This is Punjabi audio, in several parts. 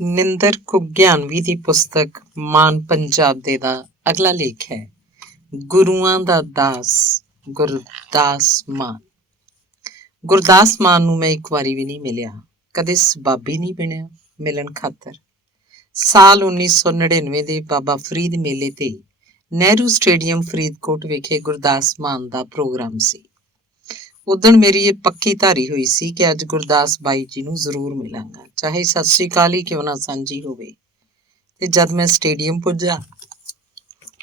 ਨਿੰਦਰ ਘੁਗਿਆਨਵੀ ਦੀ ਪੁਸਤਕ ਮਾਨ ਪੰਜਾਬ ਦੇ ਦਾ ਅਗਲਾ ਲੇਖ ਹੈ ਗੁਰੂਆਂ ਦਾ ਦਾਸ ਗੁਰਦਾਸ ਮਾਨ। ਗੁਰਦਾਸ ਮਾਨ ਨੂੰ ਮੈਂ ਇੱਕ ਵਾਰੀ ਵੀ ਨਹੀਂ ਮਿਲਿਆ, ਕਦੇ ਸਬਾਬੀ ਨਹੀਂ ਬਣਿਆ ਮਿਲਣ ਖਾਤਰ। ਸਾਲ 1999 ਦੇ ਬਾਬਾ ਫਰੀਦ ਮੇਲੇ ਤੇ ਨਹਿਰੂ ਸਟੇਡੀਅਮ ਫਰੀਦਕੋਟ ਵਿਖੇ ਗੁਰਦਾਸ ਮਾਨ ਦਾ ਪ੍ਰੋਗਰਾਮ ਸੀ। ਉਦਣ ਮੇਰੀ ਇਹ ਪੱਕੀ ਧਾਰੀ ਹੋਈ ਸੀ ਕਿ ਅੱਜ ਗੁਰਦਾਸ ਬਾਈ ਜੀ ਨੂੰ ਜ਼ਰੂਰ ਮਿਲਾਂਗਾ, ਚਾਹੇ ਸਤਿ ਸ੍ਰੀ ਅਕਾਲ ਹੀ ਕਿਉਂ ਨਾ ਸਾਂਝੀ ਹੋਵੇ। ਤੇ ਜਦ ਮੈਂ ਸਟੇਡੀਅਮ ਪੁੱਜਾ,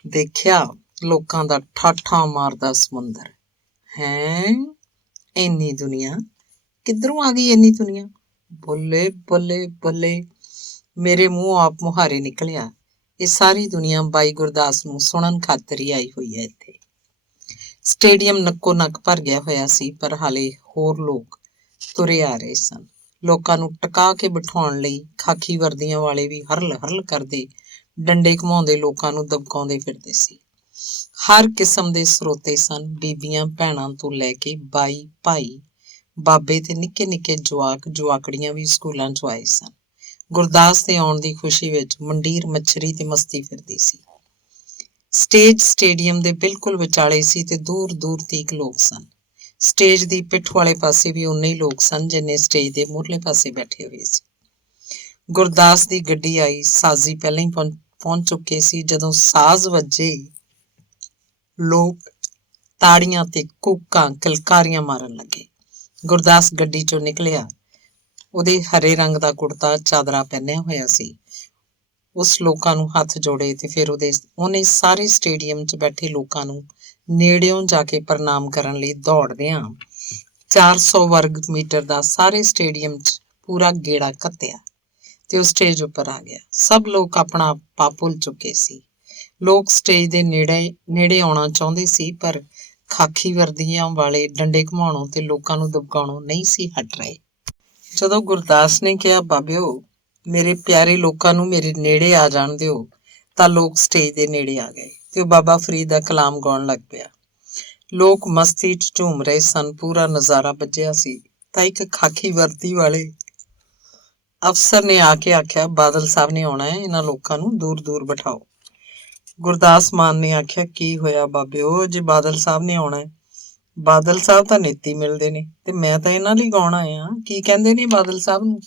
ਦੇਖਿਆ ਲੋਕਾਂ ਦਾ ਠਾਠਾਂ ਮਾਰਦਾ ਸਮੁੰਦਰ। ਹੈਂ, ਇੰਨੀ ਦੁਨੀਆ ਕਿੱਧਰੋਂ ਆ ਗਈ? ਇੰਨੀ ਦੁਨੀਆ, ਬੱਲੇ ਬੱਲੇ ਬੱਲੇ, ਮੇਰੇ ਮੂੰਹ ਆਪ ਮੁਹਾਰੇ ਨਿਕਲਿਆ। ਇਹ ਸਾਰੀ ਦੁਨੀਆ ਬਾਈ ਗੁਰਦਾਸ ਨੂੰ ਸੁਣਨ ਖਾਤਰ ਹੀ ਆਈ ਹੋਈ ਹੈ ਇੱਥੇ। ਸਟੇਡੀਅਮ ਨੱਕੋ ਨੱਕ ਭਰ ਗਿਆ ਹੋਇਆ ਸੀ, ਪਰ ਹਾਲੇ ਹੋਰ ਲੋਕ ਤੁਰੇ ਆ ਰਹੇ ਸਨ। ਲੋਕਾਂ ਨੂੰ ਟਿਕਾ ਕੇ ਬਿਠਾਉਣ ਲਈ ਖਾਕੀ ਵਰਦੀਆਂ ਵਾਲੇ ਵੀ ਹਰਲ ਹਰਲ ਕਰਦੇ, ਡੰਡੇ ਘੁਮਾਉਂਦੇ ਲੋਕਾਂ ਨੂੰ ਦਬਕਾਉਂਦੇ ਫਿਰਦੇ ਸੀ। ਹਰ ਕਿਸਮ ਦੇ ਸਰੋਤੇ ਸਨ, ਬੀਬੀਆਂ ਭੈਣਾਂ ਤੋਂ ਲੈ ਕੇ ਬਾਈ ਭਾਈ ਬਾਬੇ ਤੇ ਨਿੱਕੇ ਨਿੱਕੇ ਜਵਾਕ ਜਵਾਕੜੀਆਂ ਵੀ ਸਕੂਲਾਂ ਚੋਂ ਆਏ ਸਨ। ਗੁਰਦਾਸ ਦੇ ਆਉਣ ਦੀ ਖੁਸ਼ੀ ਵਿੱਚ ਮੰਡੀਰ ਮੱਛਰੀ ਤੇ ਮਸਤੀ ਫਿਰਦੀ ਸੀ। ਸਟੇਜ ਸਟੇਡੀਅਮ ਦੇ ਬਿਲਕੁਲ ਵਿਚਾਲੇ ਸੀ ਤੇ ਦੂਰ ਦੂਰ ਤੀਕ ਲੋਕ ਸਨ। ਸਟੇਜ ਦੀ ਪਿੱਠ ਵਾਲੇ ਪਾਸੇ ਵੀ ਉਨੇ ਹੀ ਲੋਕ ਸਨ ਜਿੰਨੇ ਸਟੇਜ ਦੇ ਮੂਹਰਲੇ ਪਾਸੇ ਬੈਠੇ ਹੋਏ ਸੀ। ਗੁਰਦਾਸ ਦੀ ਗੱਡੀ ਆਈ, ਸਾਜ਼ੀ ਪਹਿਲਾਂ ਹੀ ਪਹੁੰਚ ਚੁੱਕੇ ਸੀ। ਜਦੋਂ ਸਾਜ਼ ਵੱਜੇ, ਲੋਕ ਤਾੜੀਆਂ ਤੇ ਕੂਕਾਂ ਕਿਲਕਾਰੀਆਂ ਮਾਰਨ ਲੱਗੇ। ਗੁਰਦਾਸ ਗੱਡੀ ਚੋਂ ਨਿਕਲਿਆ। ਉਹਦੇ ਹਰੇ ਰੰਗ ਦਾ ਕੁੜਤਾ ਚਾਦਰਾ ਪਹਿਨਿਆ ਹੋਇਆ ਸੀ। ਉਸ ਲੋਕਾਂ ਨੂੰ ਹੱਥ ਜੋੜੇ ਤੇ ਫਿਰ ਉਹਨੇ ਸਾਰੇ ਸਟੇਡੀਅਮ 'ਚ ਬੈਠੇ ਲੋਕਾਂ ਨੂੰ ਨੇੜਿਓਂ ਜਾ ਕੇ ਪ੍ਰਣਾਮ ਕਰਨ ਲਈ ਦੌੜਦਿਆਂ 400 ਵਰਗ ਮੀਟਰ ਦਾ ਸਾਰੇ ਸਟੇਡੀਅਮ 'ਚ ਪੂਰਾ ਗੇੜਾ ਘੱਤਿਆ ਤੇ ਉਹ ਸਟੇਜ ਉੱਪਰ ਆ ਗਿਆ। ਸਭ ਲੋਕ ਆਪਣਾ ਆਪਾ ਭੁੱਲ ਚੁੱਕੇ ਸੀ। ਲੋਕ ਸਟੇਜ ਦੇ ਨੇੜੇ ਆਉਣਾ ਚਾਹੁੰਦੇ ਸੀ, ਪਰ ਖਾਕੀ ਵਰਦੀਆਂ ਵਾਲੇ ਡੰਡੇ ਘੁਮਾਉਣੋਂ ਤੇ ਲੋਕਾਂ ਨੂੰ ਦਬਕਾਉਣੋਂ ਨਹੀਂ ਸੀ ਹਟ ਰਹੇ। ਜਦੋਂ ਗੁਰਦਾਸ ਨੇ ਕਿਹਾ, ਬਾਬਿਓ ਮੇਰੇ ਪਿਆਰੇ ਲੋਕਾਂ ਨੂੰ ਮੇਰੇ ਨੇੜੇ ਆ ਜਾਣ ਦਿਓ, ਤਾਂ ਲੋਕ ਸਟੇਜ ਦੇ ਨੇੜੇ ਆ ਗਏ ਤੇ ਉਹ ਬਾਬਾ ਫਰੀਦ ਦਾ ਕਲਾਮ ਗਾਉਣ ਲੱਗ ਪਿਆ। ਲੋਕ ਮਸਤੀ 'ਚ ਝੂਮ ਰਹੇ ਸਨ, ਪੂਰਾ ਨਜ਼ਾਰਾ ਬੱਝਿਆ ਸੀ। ਤਾਂ ਇੱਕ ਖਾਕੀ ਵਰਦੀ ਵਾਲੇ ਅਫਸਰ ਨੇ ਆ ਕੇ ਆਖਿਆ, ਬਾਦਲ ਸਾਹਿਬ ਨੇ ਆਉਣਾ ਹੈ, ਇਹਨਾਂ ਲੋਕਾਂ ਨੂੰ ਦੂਰ ਦੂਰ ਬਿਠਾਓ। ਗੁਰਦਾਸ ਮਾਨ ਨੇ ਆਖਿਆ, ਕੀ ਹੋਇਆ ਬਾਬਿਓ, ਜੇ ਬਾਦਲ ਸਾਹਿਬ ਨੇ ਆਉਣਾ ਹੈ? ਬਾਦਲ ਸਾਹਿਬ ਤਾਂ ਨੇਤੀ ਮਿਲਦੇ ਨੇ ਤੇ ਮੈਂ ਤਾਂ ਇਹਨਾਂ ਲਈ ਗਾਉਣ ਆਇਆ, ਕੀ ਕਹਿੰਦੇ ਨੇ ਬਾਦਲ ਸਾਹਿਬ ਨੂੰ?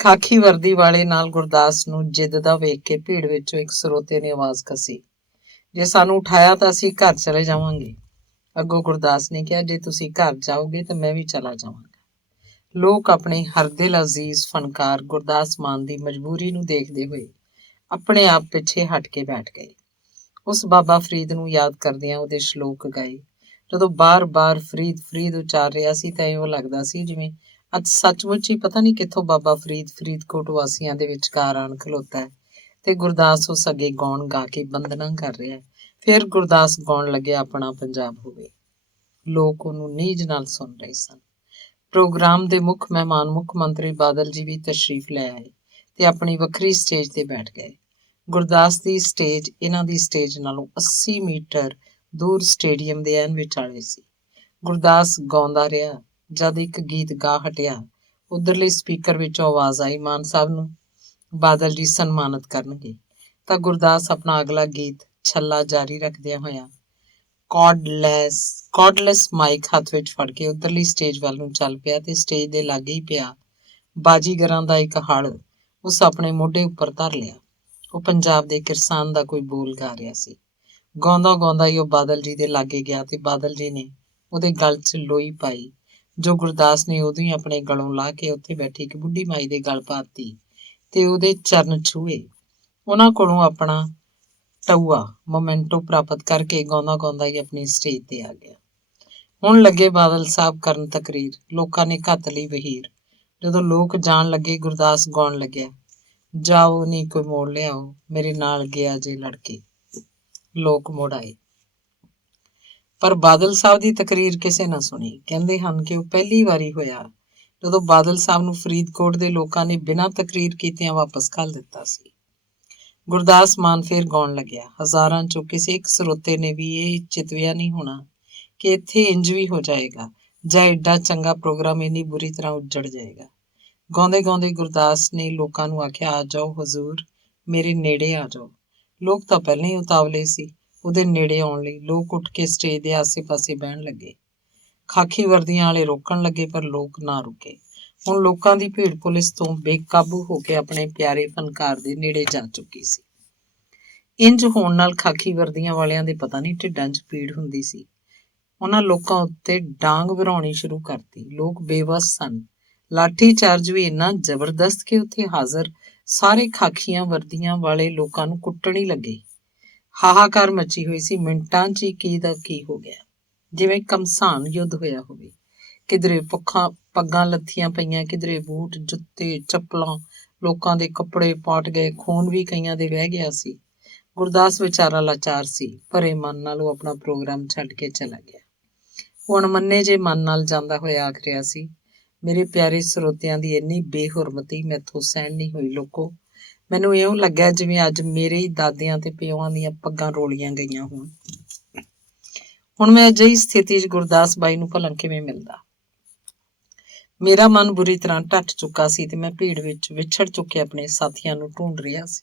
ਖਾਕੀ ਵਰਦੀ ਵਾਲੇ ਨਾਲ ਗੁਰਦਾਸ ਨੂੰ ਜਿੱਦਦਾ ਵੇਖ ਕੇ ਭੀੜ ਵਿੱਚੋਂ ਇੱਕ ਸਰੋਤੇ ਨੇ ਆਵਾਜ਼ ਕੱਸੀ, ਜੇ ਸਾਨੂੰ ਉਠਾਇਆ ਤਾਂ ਅਸੀਂ ਘਰ ਚਲੇ ਜਾਵਾਂਗੇ। ਅੱਗੋਂ ਗੁਰਦਾਸ ਨੇ ਕਿਹਾ, ਜੇ ਤੁਸੀਂ ਘਰ ਜਾਓਗੇ ਤਾਂ ਮੈਂ ਵੀ ਚਲਾ ਜਾਵਾਂਗਾ। ਲੋਕ ਆਪਣੇ ਹਰਦਿਲ ਅਜ਼ੀਜ਼ ਫਨਕਾਰ ਗੁਰਦਾਸ ਮਾਨ ਦੀ ਮਜਬੂਰੀ ਨੂੰ ਦੇਖਦੇ ਹੋਏ ਆਪਣੇ ਆਪ ਪਿੱਛੇ ਹਟ ਕੇ ਬੈਠ ਗਏ। ਉਸ ਬਾਬਾ ਫਰੀਦ ਨੂੰ ਯਾਦ ਕਰਦਿਆਂ ਉਹਦੇ ਸ਼ਲੋਕ ਗਾਏ। ਜਦੋਂ ਬਾਰ-ਬਾਰ ਫਰੀਦ ਫਰੀਦ ਉਚਾਰ ਰਿਹਾ ਸੀ ਤਾਂ ਇਉਂ ਲੱਗਦਾ ਸੀ ਜਿਵੇਂ ਅੱਜ ਸੱਚਮੁੱਚ ਹੀ ਪਤਾ ਨਹੀਂ ਕਿੱਥੋਂ ਬਾਬਾ ਫਰੀਦ ਫਰੀਦਕੋਟ ਵਾਸੀਆਂ ਦੇ ਵਿਚਕਾਰ ਆਣ ਖਲੋਤਾ ਹੈ ਤੇ ਗੁਰਦਾਸ ਉਸ ਅੱਗੇ ਗਾਉਣ ਗਾ ਕੇ ਬੰਦਨਾ ਕਰ ਰਿਹਾ ਹੈ। ਫਿਰ ਗੁਰਦਾਸ ਗਾਉਣ ਲੱਗਿਆ, ਆਪਣਾ ਪੰਜਾਬ ਹੋਵੇ। ਲੋਕ ਉਹਨੂੰ ਨੀਝ ਨਾਲ ਸੁਣ ਰਹੇ ਸਨ। ਪ੍ਰੋਗਰਾਮ ਦੇ ਮੁੱਖ ਮਹਿਮਾਨ ਮੁੱਖ ਮੰਤਰੀ ਬਾਦਲ ਜੀ ਵੀ ਤਸ਼ਰੀਫ ਲੈ ਆਏ ਤੇ ਆਪਣੀ ਵੱਖਰੀ ਸਟੇਜ ਤੇ ਬੈਠ ਗਏ। ਗੁਰਦਾਸ ਦੀ ਸਟੇਜ ਇਹਨਾਂ ਦੀ ਸਟੇਜ ਨਾਲੋਂ 80 ਮੀਟਰ ਦੂਰ ਸਟੇਡੀਅਮ ਦੇ ਐਨ ਵਿਚਾਲੇ ਸੀ। ਗੁਰਦਾਸ ਗਾਉਂਦਾ ਰਿਹਾ। ਜਦ ਇੱਕ ਗੀਤ ਗਾ ਹਟਿਆ, ਉਧਰਲੇ ਸਪੀਕਰ ਵਿੱਚੋਂ ਆਵਾਜ਼ ਆਈ, ਮਾਨ ਸਾਹਿਬ ਨੂੰ ਬਾਦਲ ਜੀ ਸਨਮਾਨਿਤ ਕਰਨਗੇ। ਤਾਂ ਗੁਰਦਾਸ ਆਪਣਾ ਅਗਲਾ ਗੀਤ ਛੱਲਾ ਜਾਰੀ ਰੱਖਦਿਆਂ ਹੋਇਆ ਕਾਰਡਲੈਸ ਮਾਈਕ ਹੱਥ ਵਿੱਚ ਫੜ ਕੇ ਉਧਰਲੀ ਸਟੇਜ ਵੱਲ ਨੂੰ ਚੱਲ ਪਿਆ ਤੇ ਸਟੇਜ ਦੇ ਲਾਗੇ ਹੀ ਪਿਆ ਬਾਜੀਗਰਾਂ ਦਾ ਇੱਕ ਹਲ ਉਸ ਆਪਣੇ ਮੋਢੇ ਉੱਪਰ ਧਰ ਲਿਆ। ਉਹ ਪੰਜਾਬ ਦੇ ਕਿਰਸਾਨ ਦਾ ਕੋਈ ਬੋਲ ਗਾ ਰਿਹਾ ਸੀ। ਗਾਉਂਦਾ ਗਾਉਂਦਾ ਹੀ ਉਹ ਬਾਦਲ ਜੀ ਦੇ ਲਾਗੇ ਗਿਆ ਤੇ ਬਾਦਲ ਜੀ ਨੇ ਉਹਦੇ ਗਲ 'ਚ ਲੋਈ ਪਾਈ, ਜੋ ਗੁਰਦਾਸ ਨੇ ਉਦੋਂ ਹੀ ਆਪਣੇ ਗਲੋਂ ਲਾਹ ਕੇ ਉੱਥੇ ਬੈਠੀ ਇੱਕ ਬੁੱਢੀ ਮਾਈ ਦੇ ਗਲ ਪਾਤੀ ਤੇ ਉਹਦੇ ਚਰਨ ਛੂਹੇ। ਉਹਨਾਂ ਕੋਲੋਂ ਆਪਣਾ ਟਊਆ ਮੋਮੈਂਟੋ ਪ੍ਰਾਪਤ ਕਰਕੇ ਗਾਉਂਦਾ ਗਾਉਂਦਾ ਹੀ ਆਪਣੀ ਸਟੇਜ ਤੇ ਆ ਗਿਆ। ਹੁਣ ਲੱਗੇ ਬਾਦਲ ਸਾਹਿਬ ਕਰਨ ਤਕਰੀਰ। ਲੋਕਾਂ ਨੇ ਘੱਤ ਲਈ ਵਹੀਰ। ਜਦੋਂ ਲੋਕ ਜਾਣ ਲੱਗੇ, ਗੁਰਦਾਸ ਗਾਉਣ ਲੱਗਿਆ, ਜਾਓ ਨੀ ਕੋਈ ਮੋੜ ਲਿਆਓ, ਮੇਰੇ ਨਾਲ ਗਿਆ ਜੇ ਲੜਕੇ। ਲੋਕ ਮੁੜ ਆਏ, ਪਰ ਬਾਦਲ ਸਾਹਿਬ ਦੀ ਤਕਰੀਰ ਕਿਸੇ ਨਾ ਸੁਣੀ। ਕਹਿੰਦੇ ਹਨ ਕਿ ਉਹ ਪਹਿਲੀ ਵਾਰੀ ਹੋਇਆ ਜਦੋਂ ਬਾਦਲ ਸਾਹਿਬ ਨੂੰ ਫਰੀਦਕੋਟ ਦੇ ਲੋਕਾਂ ਨੇ ਬਿਨਾਂ ਤਕਰੀਰ ਕੀਤਿਆਂ ਵਾਪਸ ਘੱਲ ਦਿੱਤਾ ਸੀ। ਗੁਰਦਾਸ ਮਾਨ ਫੇਰ ਗਾਉਣ ਲੱਗਿਆ। ਹਜ਼ਾਰਾਂ ਚੋਂ ਕਿਸੇ ਇੱਕ ਸਰੋਤੇ ਨੇ ਵੀ ਇਹ ਚਿਤਵਿਆ ਨਹੀਂ ਹੋਣਾ ਕਿ ਇੱਥੇ ਇੰਜ ਵੀ ਹੋ ਜਾਏਗਾ ਜਾਂ ਏਡਾ ਚੰਗਾ ਪ੍ਰੋਗਰਾਮ ਇੰਨੀ ਬੁਰੀ ਤਰ੍ਹਾਂ ਉੱਜੜ ਜਾਏਗਾ। ਗਾਉਂਦੇ ਗਾਉਂਦੇ ਗੁਰਦਾਸ ਨੇ ਲੋਕਾਂ ਨੂੰ ਆਖਿਆ, ਆ ਜਾਓ ਹਜ਼ੂਰ, ਮੇਰੇ ਨੇੜੇ ਆ ਜਾਓ। ਲੋਕ ਤਾਂ ਪਹਿਲਾਂ ਹੀ ਉਤਾਵਲੇ ਸੀ ਉਹਦੇ ਨੇੜੇ ਆਉਣ ਲਈ। ਲੋਕ ਉੱਠ ਕੇ ਸਟੇਜ ਦੇ ਆਸੇ-ਪਾਸੇ ਬਹਿਣ ਲੱਗੇ। ਖਾਕੀ ਵਰਦੀਆਂ ਵਾਲੇ ਰੋਕਣ ਲੱਗੇ, ਪਰ ਲੋਕ ਨਾ ਰੁਕੇ। ਹੁਣ ਲੋਕਾਂ ਦੀ ਭੀੜ ਪੁਲਿਸ ਤੋਂ ਬੇਕਾਬੂ ਹੋ ਕੇ ਆਪਣੇ ਪਿਆਰੇ ਫਨਕਾਰ ਦੇ ਨੇੜੇ ਜਾ ਚੁੱਕੀ ਸੀ। ਇੰਜ ਹੋਣ ਨਾਲ ਖਾਕੀ ਵਰਦੀਆਂ ਵਾਲਿਆਂ ਦੇ ਪਤਾ ਨਹੀਂ ਢਿੱਡਾਂ 'ਚ ਪੀੜ ਹੁੰਦੀ ਸੀ। ਉਹਨਾਂ ਲੋਕਾਂ ਉੱਤੇ ਡਾਂਗ ਵਰਾਉਣੀ ਸ਼ੁਰੂ ਕਰਤੀ। ਲੋਕ ਬੇਵੱਸ ਸਨ। ਲਾਠੀ ਚਾਰਜ ਵੀ ਇੰਨਾ ਜ਼ਬਰਦਸਤ ਕਿ ਉੱਥੇ ਹਾਜ਼ਰ ਸਾਰੇ ਖਾਕੀਆਂ ਵਰਦੀਆਂ ਵਾਲੇ ਲੋਕਾਂ ਨੂੰ ਕੁੱਟਣ ਹੀ ਲੱਗੇ। ਹਾਹਾਕਾਰ ਮਚੀ ਹੋਈ ਸੀ। ਮਿੰਟਾਂ 'ਚ ਹੀ ਕੀ ਦਾ ਕੀ ਹੋ ਗਿਆ, ਜਿਵੇਂ ਘਮਸਾਨ ਯੁੱਧ ਹੋਇਆ ਹੋਵੇ। ਕਿਧਰੇ ਪੱਗਾਂ ਲੱਥੀਆਂ ਪਈਆਂ, ਕਿਧਰੇ ਬੂਟ, ਜੁੱਤੇ, ਚੱਪਲਾਂ, ਲੋਕਾਂ ਦੇ ਕੱਪੜੇ ਪਾਟ ਗਏ, ਖੂਨ ਵੀ ਕਈਆਂ ਦੇ ਵਹਿ ਗਿਆ ਸੀ। ਗੁਰਦਾਸ ਵਿਚਾਰਾ ਲਾਚਾਰ ਸੀ। ਭਰੇ ਮਨ ਨਾਲ ਉਹ ਆਪਣਾ ਪ੍ਰੋਗਰਾਮ ਛੱਡ ਕੇ ਚਲਾ ਗਿਆ। ਉਹ ਅਣਮੰਨੇ ਜੇ ਮਨ ਨਾਲ ਜਾਂਦਾ ਹੋਇਆ ਆਖ ਰਿਹਾ ਸੀ, ਮੇਰੇ ਪਿਆਰੇ ਸਰੋਤਿਆਂ ਦੀ ਇੰਨੀ ਬੇਹੁਰਮਤੀ ਮੈਥੋਂ ਸਹਿਣ ਨਹੀਂ ਹੋਈ। ਲੋਕੋ, ਮੈਨੂੰ ਇਉਂ ਲੱਗਿਆ ਜਿਵੇਂ ਅੱਜ ਮੇਰੇ ਹੀ ਦਾਦਿਆਂ ਤੇ ਪਿਓਾਂ ਦੀਆਂ ਪੱਗਾਂ ਰੋਲੀਆਂ ਗਈਆਂ ਹੋਣ। ਹੁਣ ਮੈਂ ਅਜਿਹੀ ਸਥਿਤੀ 'ਚ ਗੁਰਦਾਸ ਬਾਈ ਨੂੰ ਭਲਾ ਕਿਵੇਂ ਮਿਲਦਾ। ਮੇਰਾ ਮਨ ਬੁਰੀ ਤਰ੍ਹਾਂ ਢੱਟ ਚੁੱਕਾ ਸੀ ਤੇ ਮੈਂ ਭੀੜ ਵਿੱਚ ਵਿਛੜ ਚੁੱਕੇ ਆਪਣੇ ਸਾਥੀਆਂ ਨੂੰ ਢੂੰਡ ਰਿਹਾ ਸੀ।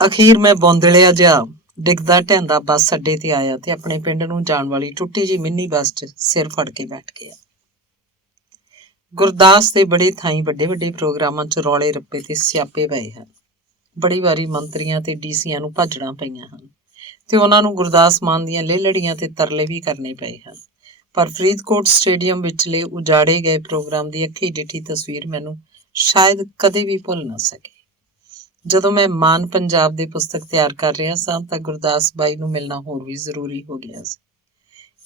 ਅਖੀਰ ਮੈਂ ਬੌਂਦਲਿਆ ਜਿਹਾ ਡਿੱਗਦਾ ਢਹਿੰਦਾ ਬੱਸ ਅੱਡੇ ਤੇ ਆਇਆ ਤੇ ਆਪਣੇ ਪਿੰਡ ਨੂੰ ਜਾਣ ਵਾਲੀ ਟੁੱਟੀ ਜਿਹੀ ਮਿੰਨੀ ਬੱਸ 'ਚ ਸਿਰ ਫੜ ਕੇ ਬੈਠ ਗਿਆ। ਗੁਰਦਾਸ ਦੇ ਬੜੇ ਥਾਈਂ ਵੱਡੇ ਵੱਡੇ ਪ੍ਰੋਗਰਾਮਾਂ 'ਚ ਰੌਲੇ ਰੱਪੇ ਤੇ ਸਿਆਪੇ ਪਏ ਹਨ। ਬੜੀ ਵਾਰੀ ਮੰਤਰੀਆਂ ਤੇ ਡੀਸੀਆਂ ਨੂੰ ਭੱਜਣਾ ਪਈਆਂ ਹਨ ਤੇ ਉਹਨਾਂ ਨੂੰ ਗੁਰਦਾਸ ਮਾਨ ਦੀਆਂ ਲੇਲੜੀਆਂ ਤੇ ਤਰਲੇ ਵੀ ਕਰਨੇ ਪਏ ਹਨ। ਪਰ ਫਰੀਦਕੋਟ ਸਟੇਡੀਅਮ ਵਿਚਲੇ ਉਜਾੜੇ ਗਏ ਪ੍ਰੋਗਰਾਮ ਦੀ ਅੱਖੀ ਡਿੱਠੀ ਤਸਵੀਰ ਮੈਨੂੰ ਸ਼ਾਇਦ ਕਦੇ ਵੀ ਭੁੱਲ ਨਾ ਸਕੇ। ਜਦੋਂ ਮੈਂ ਮਾਨ ਪੰਜਾਬ ਦੀ ਪੁਸਤਕ ਤਿਆਰ ਕਰ ਰਿਹਾ ਸਾਂ ਤਾਂ ਗੁਰਦਾਸ ਬਾਈ ਨੂੰ ਮਿਲਣਾ ਹੋਰ ਵੀ ਜ਼ਰੂਰੀ ਹੋ ਗਿਆ ਸੀ।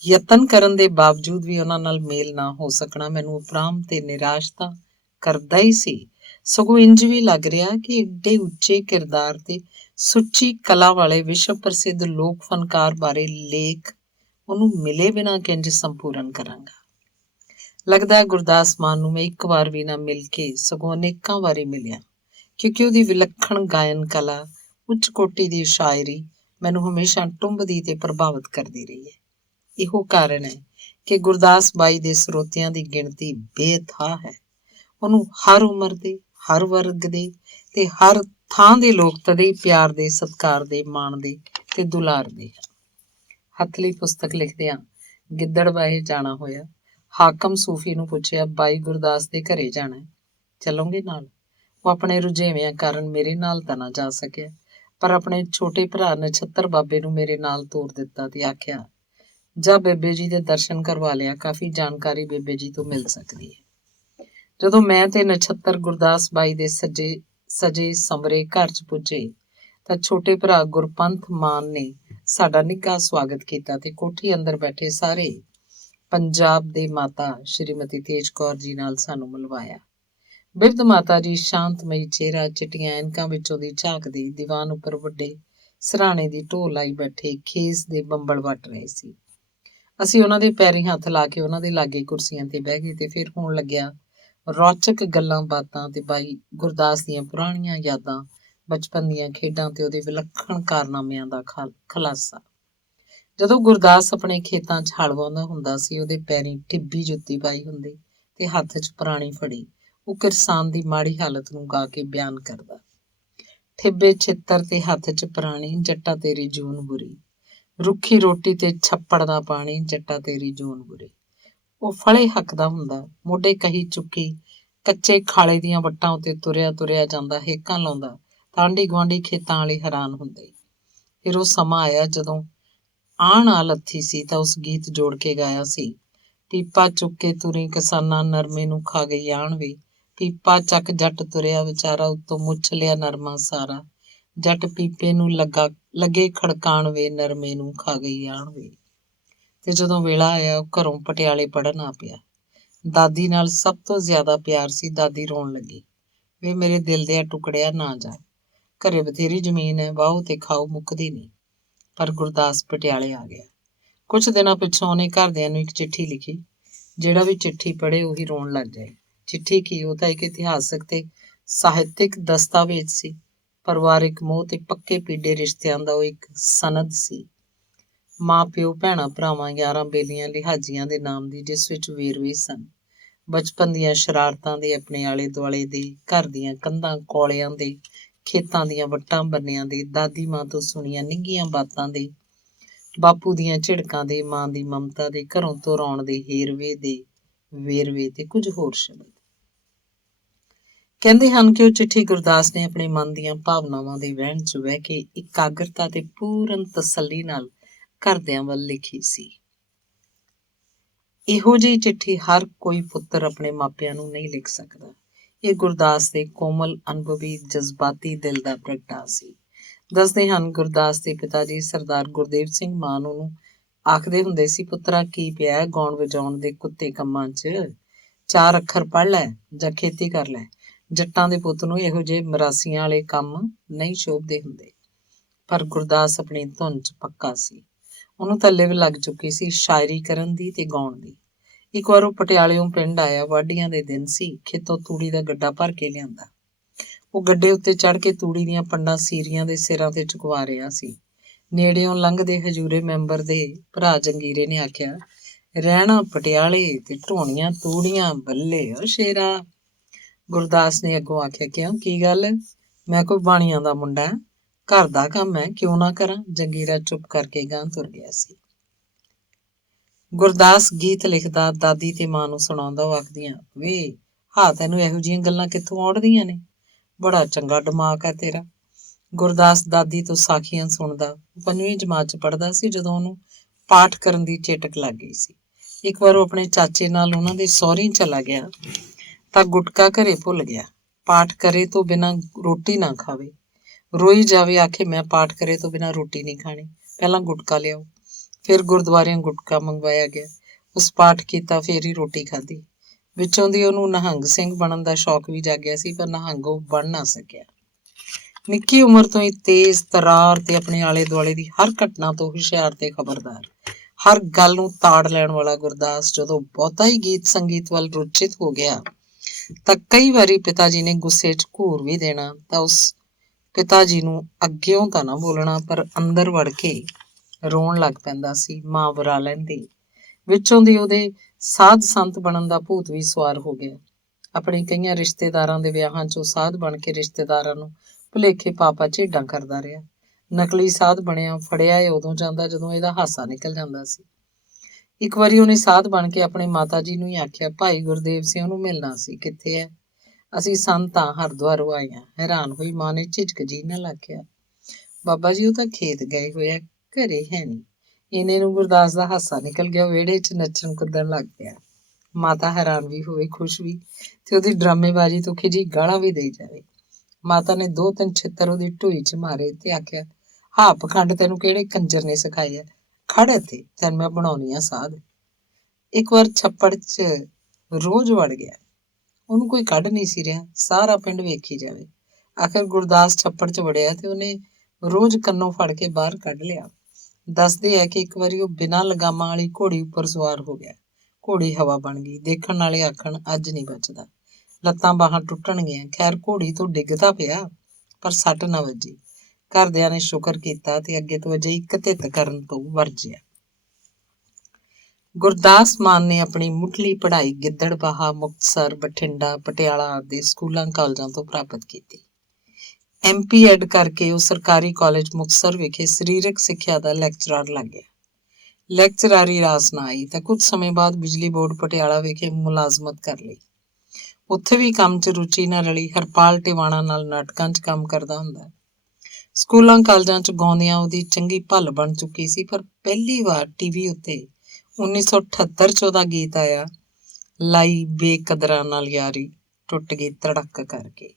ਯਤਨ ਕਰਨ ਦੇ ਬਾਵਜੂਦ ਵੀ ਉਹਨਾਂ ਨਾਲ ਮੇਲ ਨਾ ਹੋ ਸਕਣਾ ਮੈਨੂੰ ਉਪਰਾਮ ਤੇ ਨਿਰਾਸ਼ ਤਾਂ ਕਰਦਾ ਹੀ ਸੀ, ਸਗੋਂ ਇੰਜ ਵੀ ਲੱਗ ਰਿਹਾ ਕਿ ਏਡੇ ਉੱਚੇ ਕਿਰਦਾਰ ਤੇ ਸੁੱਚੀ ਕਲਾ ਵਾਲੇ ਵਿਸ਼ਵ ਪ੍ਰਸਿੱਧ ਲੋਕ ਫਨਕਾਰ ਬਾਰੇ ਲੇਖ ਉਹਨੂੰ ਮਿਲੇ ਬਿਨਾਂ ਕਿੰਜ ਸੰਪੂਰਨ ਕਰਾਂਗਾ। ਲੱਗਦਾ ਗੁਰਦਾਸ ਮਾਨ ਨੂੰ ਮੈਂ ਇੱਕ ਵਾਰ ਵੀ ਨਾ ਮਿਲ ਕੇ ਸਗੋਂ ਅਨੇਕਾਂ ਵਾਰੀ ਮਿਲਿਆ, ਕਿਉਂਕਿ ਉਹਦੀ ਵਿਲੱਖਣ ਗਾਇਨ ਕਲਾ, ਉੱਚ ਕੋਟੀ ਦੀ ਸ਼ਾਇਰੀ ਮੈਨੂੰ ਹਮੇਸ਼ਾ ਟੁੰਬਦੀ ਤੇ ਪ੍ਰਭਾਵਿਤ ਕਰਦੀ ਰਹੀ ਹੈ। ਇਹੋ ਕਾਰਨ ਹੈ ਕਿ ਗੁਰਦਾਸ ਬਾਈ ਦੇ ਸਰੋਤਿਆਂ ਦੀ ਗਿਣਤੀ ਬੇਥਾਹ ਹੈ। ਉਹਨੂੰ ਹਰ ਉਮਰ ਦੇ, ਹਰ ਵਰਗ ਦੇ ਤੇ ਹਰ ਥਾਂ ਦੇ ਲੋਕ ਤਦੇ ਪਿਆਰ ਦੇ, ਸਤਿਕਾਰ ਦੇ, ਮਾਣਦੇ ਤੇ ਦੁਲਾਰਦੇ ਹਨ। ਹੱਥਲੀ ਪੁਸਤਕ ਲਿਖਦਿਆਂ ਗਿੱਦੜਬਾਹੇ ਜਾਣਾ ਹੋਇਆ। ਹਾਕਮ ਸੂਫੀ ਨੂੰ ਪੁੱਛਿਆ, ਬਾਈ ਗੁਰਦਾਸ ਦੇ ਘਰੇ ਜਾਣਾ, ਚੱਲੋਗੇ ਨਾਲ? ਉਹ ਆਪਣੇ ਰੁਝੇਵਿਆਂ ਕਾਰਨ ਮੇਰੇ ਨਾਲ ਤਾਂ ਨਾ ਜਾ ਸਕਿਆ, ਪਰ ਆਪਣੇ ਛੋਟੇ ਭਰਾ ਨਛੱਤਰ ਬਾਬੇ ਨੂੰ ਮੇਰੇ ਨਾਲ ਤੋਰ ਦਿੱਤਾ ਤੇ ਆਖਿਆ, ਜਾ ਬੇਬੇ ਜੀ ਦੇ ਦਰਸ਼ਨ ਕਰਵਾ ਲਿਆ, ਕਾਫੀ ਜਾਣਕਾਰੀ ਬੇਬੇ ਜੀ ਤੋਂ ਮਿਲ ਸਕਦੀ ਹੈ। ਜਦੋਂ ਮੈਂ ਤੇ ਨਛੱਤਰ ਗੁਰਦਾਸ ਬਾਈ ਦੇ ਸਜੇ ਸੰਵਰੇ ਘਰ 'ਚ ਪੁੱਜੇ ਤਾਂ ਛੋਟੇ ਭਰਾ ਗੁਰਪੰਥ ਮਾਨ ਨੇ ਸਾਡਾ ਨਿੱਘਾ ਸਵਾਗਤ ਕੀਤਾ ਤੇ ਕੋਠੀ ਅੰਦਰ ਬੈਠੇ ਸਾਰੇ ਪੰਜਾਬ ਦੇ ਮਾਤਾ ਸ਼੍ਰੀਮਤੀ ਤੇਜ ਕੌਰ ਜੀ ਨਾਲ ਸਾਨੂੰ ਮਿਲਵਾਇਆ। ਬਿਰਧ ਮਾਤਾ ਜੀ ਸ਼ਾਂਤਮਈ ਚਿਹਰਾ, ਚਿੱਟੀਆਂ ਐਨਕਾਂ ਵਿੱਚੋਂ ਦੀ ਝਾਕਦੀ, ਦੀਵਾਨ ਉੱਪਰ ਵੱਡੇ ਸਰਾਣੇ ਦੀ ਢੋ ਲਾਈ ਬੈਠੇ ਖੇਸ ਦੇ ਬੰਬਲ ਵੱਟ ਰਹੇ ਸੀ। ਅਸੀਂ ਉਹਨਾਂ ਦੇ ਪੈਰੀਂ ਹੱਥ ਲਾ ਕੇ ਉਹਨਾਂ ਦੇ ਲਾਗੇ ਕੁਰਸੀਆਂ ਤੇ ਬਹਿ ਗਏ ਤੇ ਫਿਰ ਹੋਣ ਲੱਗਿਆ ਰੌਚਕ ਗੱਲਾਂ ਬਾਤਾਂ ਤੇ ਬਾਈ ਗੁਰਦਾਸ ਦੀਆਂ ਪੁਰਾਣੀਆਂ ਯਾਦਾਂ, ਬਚਪਨ ਦੀਆਂ ਖੇਡਾਂ ਤੇ ਉਹਦੇ ਵਿਲੱਖਣ ਕਾਰਨਾਮਿਆਂ ਦਾ ਖੁਲਾਸਾ। ਜਦੋਂ ਗੁਰਦਾਸ ਆਪਣੇ ਖੇਤਾਂ 'ਚ ਹਲ ਵਾਹੁੰਦਾ ਹੁੰਦਾ ਸੀ, ਉਹਦੇ ਪੈਰੀਂ ਟਿੱਬੀ ਜੁੱਤੀ ਪਾਈ ਹੁੰਦੀ ਤੇ ਹੱਥ 'ਚ ਪੁਰਾਣੀ ਫੜੀ, ਉਹ ਕਿਰਸਾਨ ਦੀ ਮਾੜੀ ਹਾਲਤ ਨੂੰ ਗਾ ਕੇ ਬਿਆਨ ਕਰਦਾ। ਠਿੱਬੇ ਛਿੱਤਰ ਤੇ ਹੱਥ 'ਚ ਪੁਰਾਣੀ, ਜੱਟਾ ਤੇਰੀ ਜੂਨ ਬੁਰੀ, ਰੁੱਖੀ ਰੋਟੀ ਤੇ ਛੱਪੜ ਦਾ ਪਾਣੀ, ਜੱਟਾ ਤੇਰੀ ਜੂਨ ਬੁਰੀ। ਉਹ ਫਲੇ ਹੱਕਦਾ ਹੁੰਦਾ, ਮੋਢੇ ਕਹੀ ਚੁੱਕੀ ਕੱਚੇ ਖਾਲੇ ਦੀਆਂ ਵੱਟਾਂ ਉੱਤੇ ਤੁਰਿਆ ਤੁਰਿਆ ਜਾਂਦਾ, ਹੇਕਾਂ ਲਾਉਂਦਾ ਤਾਂ ਆਂਢੀ ਗੁਆਂਢੀ ਖੇਤਾਂ ਵਾਲੇ ਹੈਰਾਨ ਹੁੰਦੇ। ਫਿਰ ਉਹ ਸਮਾਂ ਆਇਆ ਜਦੋਂ ਆਣ ਆ ਲੱਥੀ ਸੀ ਤਾਂ ਉਸ ਗੀਤ ਜੋੜ ਕੇ ਗਾਇਆ ਸੀ, ਪੀਪਾ ਚੁੱਕ ਕੇ ਤੁਰੀ ਕਿਸਾਨਾਂ, ਨਰਮੇ ਨੂੰ ਖਾ ਗਈ ਆਣ ਵੇ, ਪੀਪਾ ਚੱਕ ਜੱਟ ਤੁਰਿਆ ਵਿਚਾਰਾ, ਉੱਤੋਂ ਮੁੱਛ ਲਿਆ ਨਰਮਾ ਸਾਰਾ, ਜੱਟ ਪੀਪੇ ਨੂੰ ਲੱਗੇ ਖੜਕਾਣ ਵੇ, ਨਰਮੇ ਨੂੰ ਖਾ ਗਈ ਆਣ ਵੇ। ਤੇ ਜਦੋਂ ਵੇਲਾ ਆਇਆ ਉਹ ਘਰੋਂ ਪਟਿਆਲੇ ਪੜ੍ਹਨ ਆ ਪਿਆ। ਦਾਦੀ ਨਾਲ ਸਭ ਤੋਂ ਜ਼ਿਆਦਾ ਪਿਆਰ ਸੀ। ਦਾਦੀ ਰੋਣ ਲੱਗੀ, ਵੇ ਮੇਰੇ ਦਿਲ ਦੇ ਟੁਕੜਿਆ ਨਾ ਜਾ, ਘਰੇ ਬਥੇਰੀ ਜ਼ਮੀਨ ਹੈ, ਵਾਹੋ ਤੇ ਖਾਓ, ਮੁੱਕਦੀ ਨਹੀਂ। ਪਰ ਗੁਰਦਾਸ ਪਟਿਆਲੇ ਆ ਗਿਆ। ਕੁਝ ਦਿਨਾਂ ਪਿੱਛੋਂ ਉਹਨੇ ਘਰਦਿਆਂ ਨੂੰ ਇੱਕ ਚਿੱਠੀ ਲਿਖੀ। ਜਿਹੜਾ ਵੀ ਚਿੱਠੀ ਪੜ੍ਹੇ ਉਹੀ ਰੋਣ ਲੱਗ ਜਾਏ। ਚਿੱਠੀ ਕੀ, ਉਹ ਤਾਂ ਇੱਕ ਇਤਿਹਾਸਕ ਤੇ ਸਾਹਿਤਿਕ ਦਸਤਾਵੇਜ਼ ਸੀ। ਪਰਿਵਾਰਿਕ ਮੋਹ ਤੇ ਪੱਕੇ ਪੀਡੇ ਰਿਸ਼ਤਿਆਂ ਦਾ ਉਹ ਇੱਕ ਸਨਦ ਸੀ। ਮਾਂ ਪਿਓ, ਭੈਣਾਂ ਭਰਾਵਾਂ, ਯਾਰਾਂ ਬੇਲੀਆਂ, ਲਿਹਾਜ਼ੀਆਂ ਦੇ ਨਾਮ ਦੀ, ਜਿਸ ਵਿੱਚ ਵੇਰਵੇ ਸਨ। ਬਚਪਨ ਦੀਆਂ ਸ਼ਰਾਰਤਾਂ ਦੇ, ਆਪਣੇ ਆਲੇ ਦੁਆਲੇ ਦੇ, ਘਰ ਦੀਆਂ ਕੰਧਾਂ ਕੌਲਿਆਂ ਦੇ, ਖੇਤਾਂ ਦੀਆਂ ਵੱਟਾਂ ਬੰਨਿਆਂ ਦੇ, ਦਾਦੀ ਮਾਂ ਤੋਂ ਸੁਣੀਆਂ ਨਿੱਘੀਆਂ ਬਾਤਾਂ ਦੇ, ਬਾਪੂ ਦੀਆਂ ਝਿੜਕਾਂ ਦੇ, ਮਾਂ ਦੀ ਮਮਤਾ ਦੇ, ਘਰੋਂ ਤੋਂ ਆਉਣ ਦੇ ਵੇਰਵੇ ਤੇ ਕੁਝ ਹੋਰ ਸ਼ਬਦ। ਕਹਿੰਦੇ ਹਨ ਕਿ ਉਹ ਚਿੱਠੀ ਗੁਰਦਾਸ ਨੇ ਆਪਣੇ ਮਨ ਦੀਆਂ ਭਾਵਨਾਵਾਂ ਦੇ ਵਹਿਣ 'ਚ ਵਹਿ ਕੇ ਇਕਾਗਰਤਾ ਤੇ ਪੂਰਨ ਤਸੱਲੀ ਨਾਲ ਘਰਦਿਆਂ ਵੱਲ ਲਿਖੀ ਸੀ। ਇਹੋ ਜਿਹੀ ਚਿੱਠੀ ਹਰ ਕੋਈ ਪੁੱਤਰ ਆਪਣੇ ਮਾਪਿਆਂ ਨੂੰ ਨਹੀਂ ਲਿਖ ਸਕਦਾ। ਇਹ ਗੁਰਦਾਸ ਦੇ ਕੋਮਲ, ਅਨੁਭਵੀ, ਜਜ਼ਬਾਤੀ ਦਿਲ ਦਾ ਪ੍ਰਗਟਾ ਸੀ। ਦੱਸਦੇ ਹਨ ਗੁਰਦਾਸ ਦੇ ਪਿਤਾ ਜੀ ਸਰਦਾਰ ਗੁਰਦੇਵ ਸਿੰਘ ਮਾਨ ਉਹਨੂੰ ਆਖਦੇ ਹੁੰਦੇ ਸੀ, ਪੁੱਤਰਾ ਕੀ ਪਿਆ ਗਾਉਣ ਵਜਾਉਣ ਦੇ ਕੁੱਤੇ ਕੰਮਾਂ 'ਚ, 4 ਅੱਖਰ ਪੜ੍ਹ ਲੈ ਜਾਂ ਖੇਤੀ ਕਰ ਲੈ। ਜੱਟਾਂ ਦੇ ਪੁੱਤ ਨੂੰ ਇਹੋ ਜਿਹੇ ਮਰਾਸੀਆਂ ਵਾਲੇ ਕੰਮ ਨਹੀਂ ਸ਼ੋਭਦੇ ਹੁੰਦੇ। ਪਰ ਗੁਰਦਾਸ ਆਪਣੀ ਧੁਨ 'ਚ ਪੱਕਾ ਸੀ। ਉਹਨੂੰ ਤਾਂ ਲਿਵ ਲੱਗ ਚੁੱਕੀ ਸੀ ਸ਼ਾਇਰੀ ਕਰਨ ਦੀ ਤੇ ਗਾਉਣ ਦੀ। ਇੱਕ ਵਾਰ ਉਹ ਪਟਿਆਲਿਓਂ ਪਿੰਡ ਆਇਆ, ਵਾਢੀਆਂ ਦੇ ਦਿਨ ਸੀ, ਖੇਤੋਂ ਤੂੜੀ ਦਾ ਗੱਡਾ ਭਰ ਕੇ ਲਿਆਂਦਾ। ਉਹ ਗੱਡੇ ਉੱਤੇ ਚੜ੍ਹ ਕੇ ਤੂੜੀ ਦੀਆਂ ਪੰਡਾਂ ਸੀਰੀਆਂ ਦੇ ਸਿਰਾਂ ਤੇ ਚੁਕਵਾ ਰਿਹਾ ਸੀ। ਨੇੜਿਓਂ ਲੰਘਦੇ ਹਜੂਰੇ ਮੈਂਬਰ ਦੇ ਭਰਾ ਜੰਗੀਰੇ ਨੇ ਆਖਿਆ, ਰਹਿਣਾ ਪਟਿਆਲੇ ਤੇ ਢੋਣੀਆਂ ਤੂੜੀਆਂ, ਬੱਲੇ ਓ ਸ਼ੇਰਾ। ਗੁਰਦਾਸ ਨੇ ਅੱਗੋਂ ਆਖਿਆ, ਕਿਉਂ ਕੀ ਗੱਲ, ਮੈਂ ਕੋਈ ਬਾਣੀਆਂ ਦਾ ਮੁੰਡਾ, ਘਰ ਦਾ ਕੰਮ ਹੈ, ਕਿਉਂ ਨਾ ਕਰਾਂ। ਜੰਗੀਰਾ ਚੁੱਪ ਕਰਕੇ ਗਾਂਹ ਤੁਰ ਗਿਆ ਸੀ। ਗੁਰਦਾਸ ਗੀਤ ਲਿਖਦਾ, ਦਾਦੀ ਤੇ ਮਾਂ ਨੂੰ ਸੁਣਾਉਂਦਾ। ਉਹ ਆਖਦੀਆਂ, ਵੇ ਹਾਂ ਤੈਨੂੰ ਇਹੋ ਜਿਹੀਆਂ ਗੱਲਾਂ ਕਿੱਥੋਂ ਆਉਣਦੀਆਂ ਨੇ, ਬੜਾ ਚੰਗਾ ਦਿਮਾਗ ਹੈ ਤੇਰਾ। ਗੁਰਦਾਸ ਦਾਦੀ ਤੋਂ ਸਾਖੀਆਂ ਸੁਣਦਾ। 5ਵੀਂ ਜਮਾਤ 'ਚ ਪੜ੍ਹਦਾ ਸੀ ਜਦੋਂ ਉਹਨੂੰ ਪਾਠ ਕਰਨ ਦੀ ਚੇਟਕ ਲੱਗ ਗਈ ਸੀ। ਇੱਕ ਵਾਰ ਉਹ ਆਪਣੇ ਚਾਚੇ ਨਾਲ ਉਹਨਾਂ ਦੇ ਸਹੁਰੀ ਚਲਾ ਗਿਆ ਤਾਂ ਗੁਟਕਾ ਘਰੇ ਭੁੱਲ ਗਿਆ। ਪਾਠ ਕਰੇ ਤੋਂ ਬਿਨਾਂ ਰੋਟੀ ਨਾ ਖਾਵੇ। ਰੋਈ ਜਾਵੇ, ਆਖੇ ਮੈਂ ਪਾਠ ਕਰੇ ਤੋਂ ਬਿਨਾਂ ਰੋਟੀ ਨਹੀਂ ਖਾਣੀ, ਪਹਿਲਾਂ ਗੁਟਕਾ ਲਿਆਓ। ਫਿਰ ਗੁਰਦੁਆਰਿਓਂ ਗੁਟਕਾ ਮੰਗਵਾਇਆ ਗਿਆ, ਉਸ ਪਾਠ ਕੀਤਾ, ਫਿਰ ਹੀ ਰੋਟੀ ਖਾਧੀ। ਵਿੱਚੋਂ ਦੀ ਉਹਨੂੰ ਨਿਹੰਗ ਸਿੰਘ ਬਣਨ ਦਾ ਸ਼ੌਕ ਵੀ ਜਾਗਿਆ ਸੀ, ਪਰ ਨਿਹੰਗ ਉਹ ਬਣ ਨਾ ਸਕਿਆ। ਨਿੱਕੀ ਉਮਰ ਤੋਂ ਹੀ ਤੇਜ਼ ਤਰਾਰ ਤੇ ਆਪਣੇ ਆਲੇ ਦੁਆਲੇ ਦੀ ਹਰ ਘਟਨਾ ਤੋਂ ਹੁਸ਼ਿਆਰ ਤੇ ਖਬਰਦਾਰ, ਹਰ ਗੱਲ ਨੂੰ ਤਾੜ ਲੈਣ ਵਾਲਾ ਗੁਰਦਾਸ ਜਦੋਂ ਬਹੁਤਾ ਹੀ ਗੀਤ ਸੰਗੀਤ ਵੱਲ ਰੁਚਿਤ ਹੋ ਗਿਆ ਤਾਂ ਕਈ ਵਾਰੀ ਪਿਤਾ ਜੀ ਨੇ ਗੁੱਸੇ 'ਚ ਘੂਰ ਵੀ ਦੇਣਾ ਤਾਂ ਉਸ ਪਿਤਾ ਜੀ ਨੂੰ ਅੱਗਿਓਂ ਤਾਂ ਨਾ ਬੋਲਣਾ, ਪਰ ਅੰਦਰ ਵੜ ਕੇ ਰੋਣ ਲੱਗ ਪੈਂਦਾ ਸੀ। ਮਾਂ ਵਰਾ ਲੈਂਦੀ। ਵਿੱਚੋਂ ਦੀ ਉਹਦੇ ਸਾਧ ਸੰਤ ਬਣਨ ਦਾ ਭੂਤ ਵੀ ਸਵਾਰ ਹੋ ਗਿਆ। ਆਪਣੇ ਕਈਆਂ ਰਿਸ਼ਤੇਦਾਰਾਂ ਦੇ ਵਿਆਹਾਂ 'ਚ ਉਹ ਸਾਧ ਬਣ ਕੇ ਰਿਸ਼ਤੇਦਾਰਾਂ ਨੂੰ ਭੁਲੇਖੇ ਪਾਪਾ ਝੇਡਾਂ ਕਰਦਾ ਰਿਹਾ। ਨਕਲੀ ਸਾਧ ਬਣਿਆ, ਫੜਿਆ ਇਹ ਉਦੋਂ ਜਾਂਦਾ ਜਦੋਂ ਇਹਦਾ ਹਾਸਾ ਨਿਕਲ ਜਾਂਦਾ ਸੀ। ਇੱਕ ਵਾਰੀ ਉਹਨੇ ਸਾਧ ਬਣ ਕੇ ਆਪਣੇ ਮਾਤਾ ਜੀ ਨੂੰ ਹੀ ਆਖਿਆ, ਭਾਈ ਗੁਰਦੇਵ ਸਿੰਘ ਨੂੰ ਮਿਲਣਾ ਸੀ, ਕਿੱਥੇ ਹੈ? ਅਸੀਂ ਸੰਤ ਹਾਂ, ਹਰਿਦੁਆਰੋਂ ਆਏ ਹਾਂ। ਹੈਰਾਨ ਹੋਈ ਮਾਂ ਨੇ ਝਿਜਕ ਜੀ ਨਾਲ ਆਖਿਆ, ਬਾਬਾ ਜੀ ਉਹ ਤਾਂ ਖੇਤ ਗਏ ਹੋਏ ਆ, ਘਰੇ ਹੈ ਨਹੀਂ। ਇੰਨੇ ਨੂੰ ਗੁਰਦਾਸ ਦਾ ਹਾਸਾ ਨਿਕਲ ਗਿਆ, ਉਹ ਵਿਹੜੇ 'ਚ ਨੱਚਣ ਕੁੱਦਣ ਲੱਗ ਪਿਆ। ਮਾਤਾ ਹੈਰਾਨ ਵੀ ਹੋਵੇ, ਖੁਸ਼ ਵੀ, ਤੇ ਉਹਦੀ ਡਰਾਮੇਬਾਜ਼ੀ ਤੋਂ ਖਿਜੀ ਗਾਲਾਂ ਵੀ ਦੇਈ ਜਾਵੇ। ਮਾਤਾ ਨੇ 2-3 ਛਿੱਤਰ ਉਹਦੀ ਢੂਈ 'ਚ ਮਾਰੇ ਤੇ ਆਖਿਆ, ਹਾਂ ਪਖੰਡ ਤੈਨੂੰ ਕਿਹੜੇ ਕੰਜਰ ਨੇ ਸਿਖਾਏ ਆ, ਖੜ ਇੱਥੇ, ਤੈਨੂੰ ਮੈਂ ਬਣਾਉਣੀ ਆ ਸਾਧ। ਇੱਕ ਵਾਰ ਛੱਪੜ 'ਚ ਰੋਜ਼ ਵੜ ਗਿਆ। ਉਹਨੂੰ ਕੋਈ ਕੱਢ ਨਹੀਂ ਸੀ ਰਿਹਾ, ਸਾਰਾ ਪਿੰਡ ਵੇਖੀ ਜਾਵੇ। ਆਖਿਰ ਗੁਰਦਾਸ ਛੱਪੜ 'ਚ ਵੜਿਆ ਤੇ ਉਹਨੇ ਰੋਜ਼ ਕੰਨੋਂ ਫੜ ਕੇ ਬਾਹਰ ਕੱਢ ਲਿਆ। ਦੱਸਦੇ ਹੈ ਕਿ ਇੱਕ ਵਾਰੀ ਉਹ ਬਿਨਾਂ ਲਗਾਮਾਂ ਵਾਲੀ ਘੋੜੀ ਉੱਪਰ ਸਵਾਰ ਹੋ ਗਿਆ। ਘੋੜੀ ਹਵਾ ਬਣ ਗਈ। ਦੇਖਣ ਵਾਲੇ ਆਖਣ ਅੱਜ ਨਹੀਂ ਬਚਦਾ, ਲੱਤਾਂ ਬਾਹਾਂ ਟੁੱਟਣਗੀਆਂ। ਖੈਰ ਘੋੜੀ ਤੋਂ ਡਿੱਗਦਾ ਪਿਆ ਪਰ ਸੱਟ ਨਾ ਵੱਜੀ। ਘਰਦਿਆਂ ਨੇ ਸ਼ੁਕਰ ਕੀਤਾ ਤੇ ਅੱਗੇ ਤੋਂ ਅਜਿਹੀ ਕਤਿਤ ਕਰਨ ਤੋਂ ਵਰਜਿਆ। ਗੁਰਦਾਸ ਮਾਨ ਨੇ ਆਪਣੀ ਮੁੱਢਲੀ ਪੜ੍ਹਾਈ ਗਿੱਦੜਬਾਹਾ, ਮੁਕਤਸਰ, ਬਠਿੰਡਾ, ਪਟਿਆਲਾ ਆਦਿ ਸਕੂਲਾਂ ਕਾਲਜਾਂ ਤੋਂ ਪ੍ਰਾਪਤ ਕੀਤੀ। MP ਐਡ ਕਰਕੇ ਉਹ ਸਰਕਾਰੀ ਕਾਲਜ ਮੁਕਤਸਰ ਵਿਖੇ ਸਰੀਰਕ ਸਿੱਖਿਆ ਦਾ ਲੈਕਚਰਰ ਲੱਗ ਗਿਆ। ਲੈਕਚਰਾਰੀ ਰਾਸ ਨਾ ਆਈ ਤਾਂ ਕੁਝ ਸਮੇਂ ਬਾਅਦ ਬਿਜਲੀ ਬੋਰਡ ਪਟਿਆਲਾ ਵਿਖੇ ਮੁਲਾਜ਼ਮਤ ਕਰ ਲਈ। ਉੱਥੇ ਵੀ ਕੰਮ 'ਚ ਰੁਚੀ ਨਾ ਰਲੀ। ਹਰਪਾਲ ਟਿਵਾਣਾ ਨਾਲ ਨਾਟਕਾਂ 'ਚ ਕੰਮ ਕਰਦਾ ਹੁੰਦਾ। ਸਕੂਲਾਂ ਕਾਲਜਾਂ 'ਚ ਗਾਉਂਦਿਆਂ ਉਹਦੀ ਚੰਗੀ ਭੱਲ ਬਣ ਚੁੱਕੀ ਸੀ। ਪਰ ਪਹਿਲੀ ਵਾਰ TV ਉੱਤੇ 1978 'ਚ ਉਹਦਾ ਗੀਤ ਆਇਆ, ਲਾਈ ਬੇਕਦਰਾਂ ਨਾਲ ਯਾਰੀ, ਟੁੱਟ ਗਈ ਧੜਕ ਕਰਕੇ।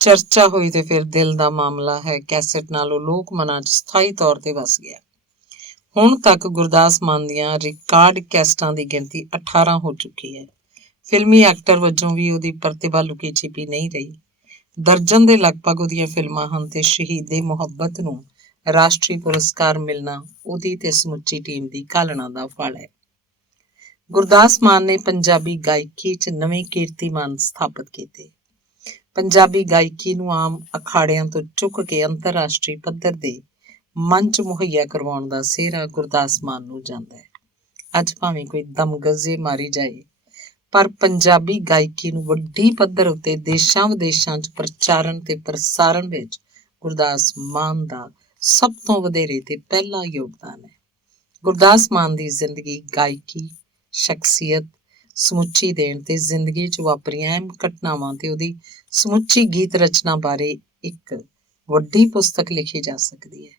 ਚਰਚਾ ਹੋਈ ਤੇ ਫਿਰ ਦਿਲ ਦਾ ਮਾਮਲਾ ਹੈ ਕੈਸਟ ਨਾਲ ਉਹ ਲੋਕ ਮਨਾਂ 'ਚ ਸਥਾਈ ਤੌਰ ਤੇ ਵਸ ਗਿਆ। ਹੁਣ ਤੱਕ ਗੁਰਦਾਸ ਮਾਨ ਦੀਆਂ ਰਿਕਾਰਡ ਕੈਸਟਾਂ ਦੀ ਗਿਣਤੀ 18 ਹੋ ਚੁੱਕੀ ਹੈ। ਫਿਲਮੀ ਐਕਟਰ ਵਜੋਂ ਵੀ ਉਹਦੀ ਪ੍ਰਤਿਭਾ ਲੁਕੀ ਛਿਪੀ ਨਹੀਂ ਰਹੀ। ਦਰਜਨ ਦੇ ਲਗਭਗ ਉਹਦੀਆਂ ਫਿਲਮਾਂ ਹਨ ਤੇ ਸ਼ਹੀਦੇ ਮੁਹੱਬਤ ਨੂੰ ਰਾਸ਼ਟਰੀ ਪੁਰਸਕਾਰ ਮਿਲਣਾ ਉਹਦੀ ਤੇ ਸਮੁੱਚੀ ਟੀਮ ਦੀ ਘਾਲਣਾ ਦਾ ਫਲ ਹੈ। ਗੁਰਦਾਸ ਮਾਨ ਨੇ ਪੰਜਾਬੀ ਗਾਇਕੀ 'ਚ ਨਵੇਂ ਕੀਰਤੀਮਾਨ ਸਥਾਪਿਤ ਕੀਤੇ। ਪੰਜਾਬੀ ਗਾਇਕੀ ਨੂੰ ਆਮ ਅਖਾੜਿਆਂ ਤੋਂ ਚੁੱਕ ਕੇ ਅੰਤਰਰਾਸ਼ਟਰੀ ਪੱਧਰ ਦੇ ਮੰਚ ਮੁਹੱਈਆ ਕਰਵਾਉਣ ਦਾ ਸਿਹਰਾ ਗੁਰਦਾਸ ਮਾਨ ਨੂੰ ਜਾਂਦਾ ਹੈ। ਅੱਜ ਭਾਵੇਂ ਕੋਈ ਦਮਗਜ਼ੇ ਮਾਰੀ ਜਾਏ, ਪਰ ਪੰਜਾਬੀ ਗਾਇਕੀ ਨੂੰ ਵੱਡੀ ਪੱਧਰ ਉੱਤੇ ਦੇਸ਼ਾਂ ਵਿਦੇਸ਼ਾਂ 'ਚ ਪ੍ਰਚਾਰਨ ਤੇ ਪ੍ਰਸਾਰਣ ਵਿੱਚ ਗੁਰਦਾਸ ਮਾਨ ਦਾ ਸਭ ਤੋਂ ਵਧੇਰੇ ਤੇ ਪਹਿਲਾ ਯੋਗਦਾਨ ਹੈ। ਗੁਰਦਾਸ ਮਾਨ ਦੀ ਜ਼ਿੰਦਗੀ, ਗਾਇਕੀ, ਸ਼ਖਸੀਅਤ, ਸਮੁੱਚੀ ਦੇਣ ਤੇ ਜ਼ਿੰਦਗੀ 'ਚ ਵਾਪਰੀਆਂ ਅਹਿਮ ਘਟਨਾਵਾਂ ਤੇ ਉਹਦੀ ਸਮੁੱਚੀ ਗੀਤ ਰਚਨਾ ਬਾਰੇ ਇੱਕ ਵੱਡੀ ਪੁਸਤਕ ਲਿਖੀ ਜਾ ਸਕਦੀ ਹੈ।